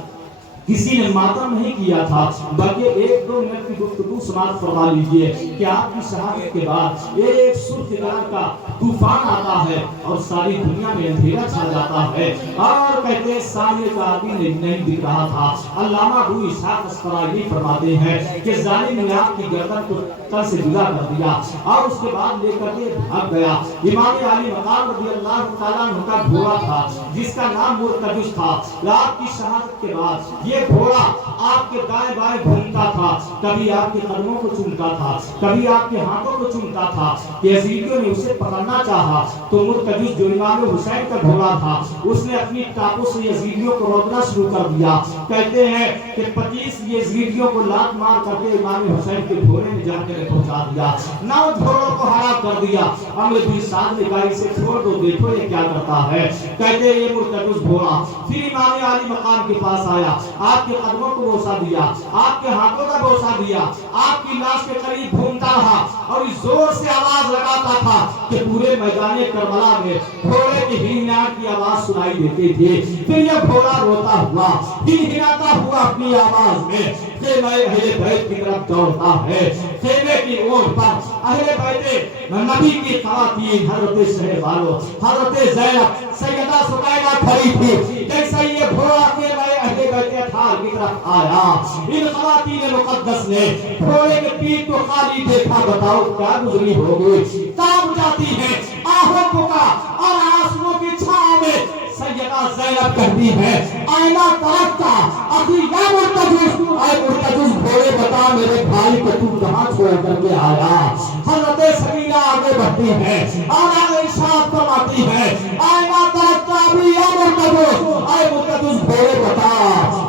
کسی نے ماتم نہیں کیا تھا، بلکہ ایک دو منٹ کی گفتگو سماعت فرما لیجئے کہ آپ کی شہادت کے بعد ایک سرخ رنگ کا طوفان آتا ہے اور ساری دنیا میں اندھیرا چھا جاتا ہے، اور کہتے ہیں سامنے کا آدمی نہیں دکھ رہا تھا۔ علامہ ابو اسحاق اسفرائی فرماتے ہیں کہ ظالم نے آپ کی گردن کو تن سے جدا کر دیا اور اس کے بعد لے کر کے بھاگ گیا۔ امام علی مقام رضی اللہ تعالیٰ عنہ کا گھوڑا تھا جس کا نام مرتجس تھا۔ آپ کی شہادت کے بعد یہ گھوڑا آپ کے دائیں بائیں گھومتا تھا، کبھی آپ کے قدموں کو چومتا تھا، کبھی آپ کے ہاتھوں کو چومتا تھا۔ یزیدیوں نے اسے پکڑنا چاہا تو مرتجس جو امام حسین کا گھوڑا تھا اس نے اپنی ٹاپوں سے یزیدیوں کو روکنا شروع کر دیا۔ کہتے ہیں کہ 25 یزیدیوں کو لات مار کر کے امام حسین کے گھوڑے نے جا کے پہنچا دیا، 9 گھوڑوں کو ہلاک کر دیا۔ امر بن سعد نے کہا اسے چھوڑ دو، دیکھو یہ کیا کرتا ہے۔ کہتے ہیں یہ مرتجس گھوڑا پھر امام علی مقام کے پاس آیا، آپ کے قدموں کو بوسہ دیا، آپ کے ہاتھوں کا بوسہ دیا، آپ کی لاش کے قریب گھومتا رہا اور اس زور سے آواز لگاتا تھا کہ پورے میدان کربلا میں گھوڑے کی ہنہناہٹ کی آواز سنائی دیتی تھی۔ پھر یہ گھوڑا روتا ہوا ہنہناتا ہوا اپنی آواز میں خیمہ اہل بیت کی طرف دوڑتا ہے۔ خیمے کی اوٹ پر اہل بیت نبی کی خواتین حضرت شہبانو، حضرت زینب، سیدہ سمیہ کھڑی تھی۔ جیسا یہ گھوڑا خیمہ اہل بیت اطہار کی طرف آیا، ان خواتین مقدس نے گھوڑے کے پیٹھ کو خالی دیکھا، بتاؤ کیا گزری ہوگی؟ کانپ جاتی ہے آہوں پکا اور آنسوؤں کی چھاؤں میں سیدہ زینب کہتی ہے آئینہ طرف کا اخی یا مرتجس، اے مرتجس گھوڑے بتا میرے بھائی کو تو کہاں چھوڑ کر کے آیا؟ حضرت سمیہ آگے بڑھتی ہے اور آگے ارشاد فرماتی ہے آئینہ طرف کا ابھی یا مرتجس، اے مرتجس گھوڑے بتا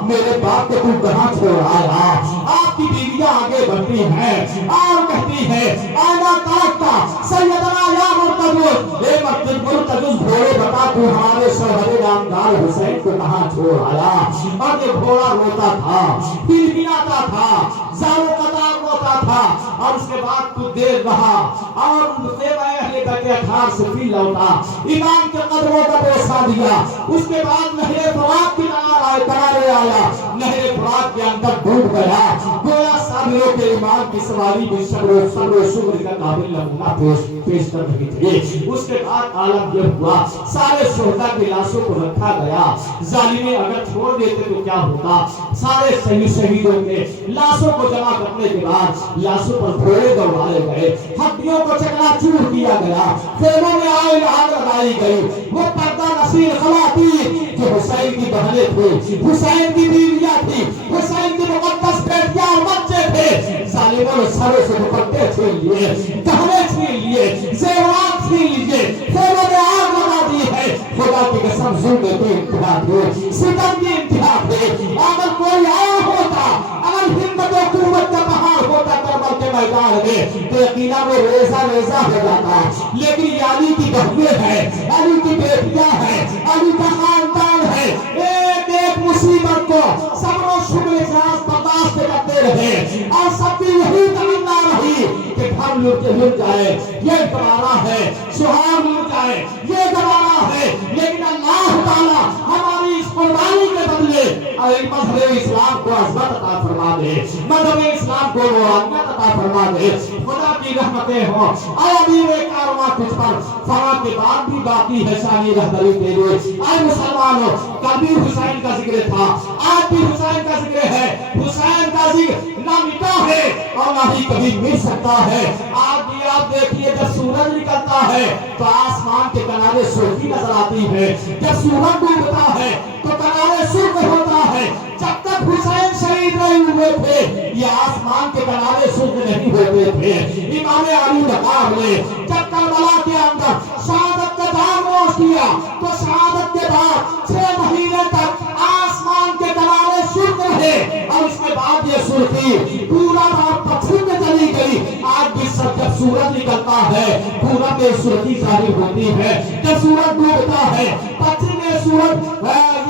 میرے باپ کو تو کہاں چھوڑ آیا؟ آپ کی بیویاں آگے بڑھتی ہیں اور کہتی ہے آئینہ طرف کا سیدنا یا مرتجس، اے مرتجس گھوڑے بتا تو ہمارے شوہر نامدار حسین کو کہاں چھوڑ آیا؟ اور یہ گھوڑا روتا تھا، ہنہناتا تھا، زارو قطار روتا تھا، اور اس کے بعد تو دیر رہا اور خیمہ اہل بیت اطہار سے پھر لوٹا، امام کے قدموں کا بوسہ دیا۔ اس کے بعد نہر فرات کی کنارے آیا، نہر فرات کے اندر ڈوب گیا، گویا शादियों के ईमान की सवारी भी सब्र और शुक्र का काबिल नमूना पेश कर रही थी। उसके बाद आलम यह हुआ, सारे शोहदा की लाशों को रखा गया। जालिमें अगर छोड़ देते तो क्या होता? सारे शहीदों के लाशों को जमा करने के बाद लाशों पर घोड़े दौड़ाए गए, हड्डियों को चकनाचूर किया गया, खेमों में आग लगाई गई। वो पर्दा नसीर खवातीन जो हुसैन की बहनें थी, हुसैन की बीवियां थी, हुसैन की मुकद्दस बेटियां और बच्चे थे, जालिमों ने सरों से दुपट्टे छीन लिए, गहने छीन लिए, जेवरात छीन लिए, खेमों में आग लगा दी है। खुदा की कसम जुल्म की इंतहा थे, सितम की इंतहा थे। अगर कोई आया होता, अगर हिम्मत और कुव्वत का पहाड़ होता करबल के मैदान में, तो यकीनन वो रेजा रेजा हो जाता। लेकिन अली की बहनें हैं, अली की बेटियां हैं, अली का खानदान है, एक एक मुसीबत को सब्र और शुक्र के साथ बर्दाश्त करते रहे और सबकी यही तमन्ना रही कि घर लुट जाए, ये गवारा है, सुहाग लुट जाए, ये गवारा है। लेकिन अल्लाह ताला हमारी इस कुर्बानी के बदले मजहब इस्लाम को अज़मत अता फरमा दे, मजहब इस्लाम को मुआवनत अता फरमा दे। खुदा की रहमतें हो और अभी वे कारवां तुझ पर फरा के बाद भी बाकी है शानी रहबरी के लिए। आए मुसलमानों, कभी हुसैन का जिक्र था, आज भी हुसैन का जिक्र है। हुसैन का जिक्र ना मिटा है और ना ही कभी मिट सकता है। आज भी आप देखिए, जब सूरज निकलता है तो आसमान के किनारे सुर्खी नजर आती है, जब सूरज डूबता है तो किनारे सुर्ख होता है। जब तक हुसैन शहीद नहीं हुए थे, ये आसमान के किनारे सुर्ख नहीं होते थे। इमाम अली मकाम ने जब करबला के अंदर शहादत का दामोश किया तो शहादत के बाद 6 महीने तक आसमान के किनारे सुर्ख रहे और उसके बाद ये सुर्खी पूरा रात पश्चिम में चली गई। आज भी सब जब सूरज निकलता है पूरा में सुर्खी जाहिर होती है, जब सूरज डूबता है पश्चिम में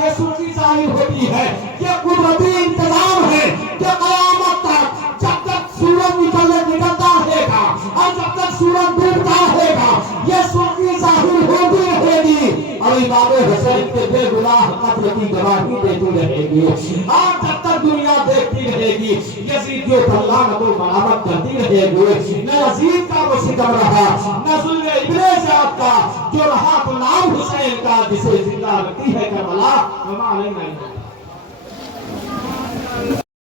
ये सुर्खी जाहिर होती है। ये कुदरती इंतजाम है कि क़यामत तक जब तक सूरज निकलता रहेगा और जब तक सूरज डूबता रहेगा ये सुर्खी जाहिर होती रहेगी और इमाम हुसैन के बेगुनाह कत्ल की गवाही देती रहेगी। और जब तक दुनिया देखती रहेगी यजीदियों पर लानत और मलामत करती रहेगी। न यजीद का वो सितम रहा, न जुल्म इब्ने ज़ियाद का जो रहा, तो नाम हुसैन का जिसे जिंदा रखती है करबला।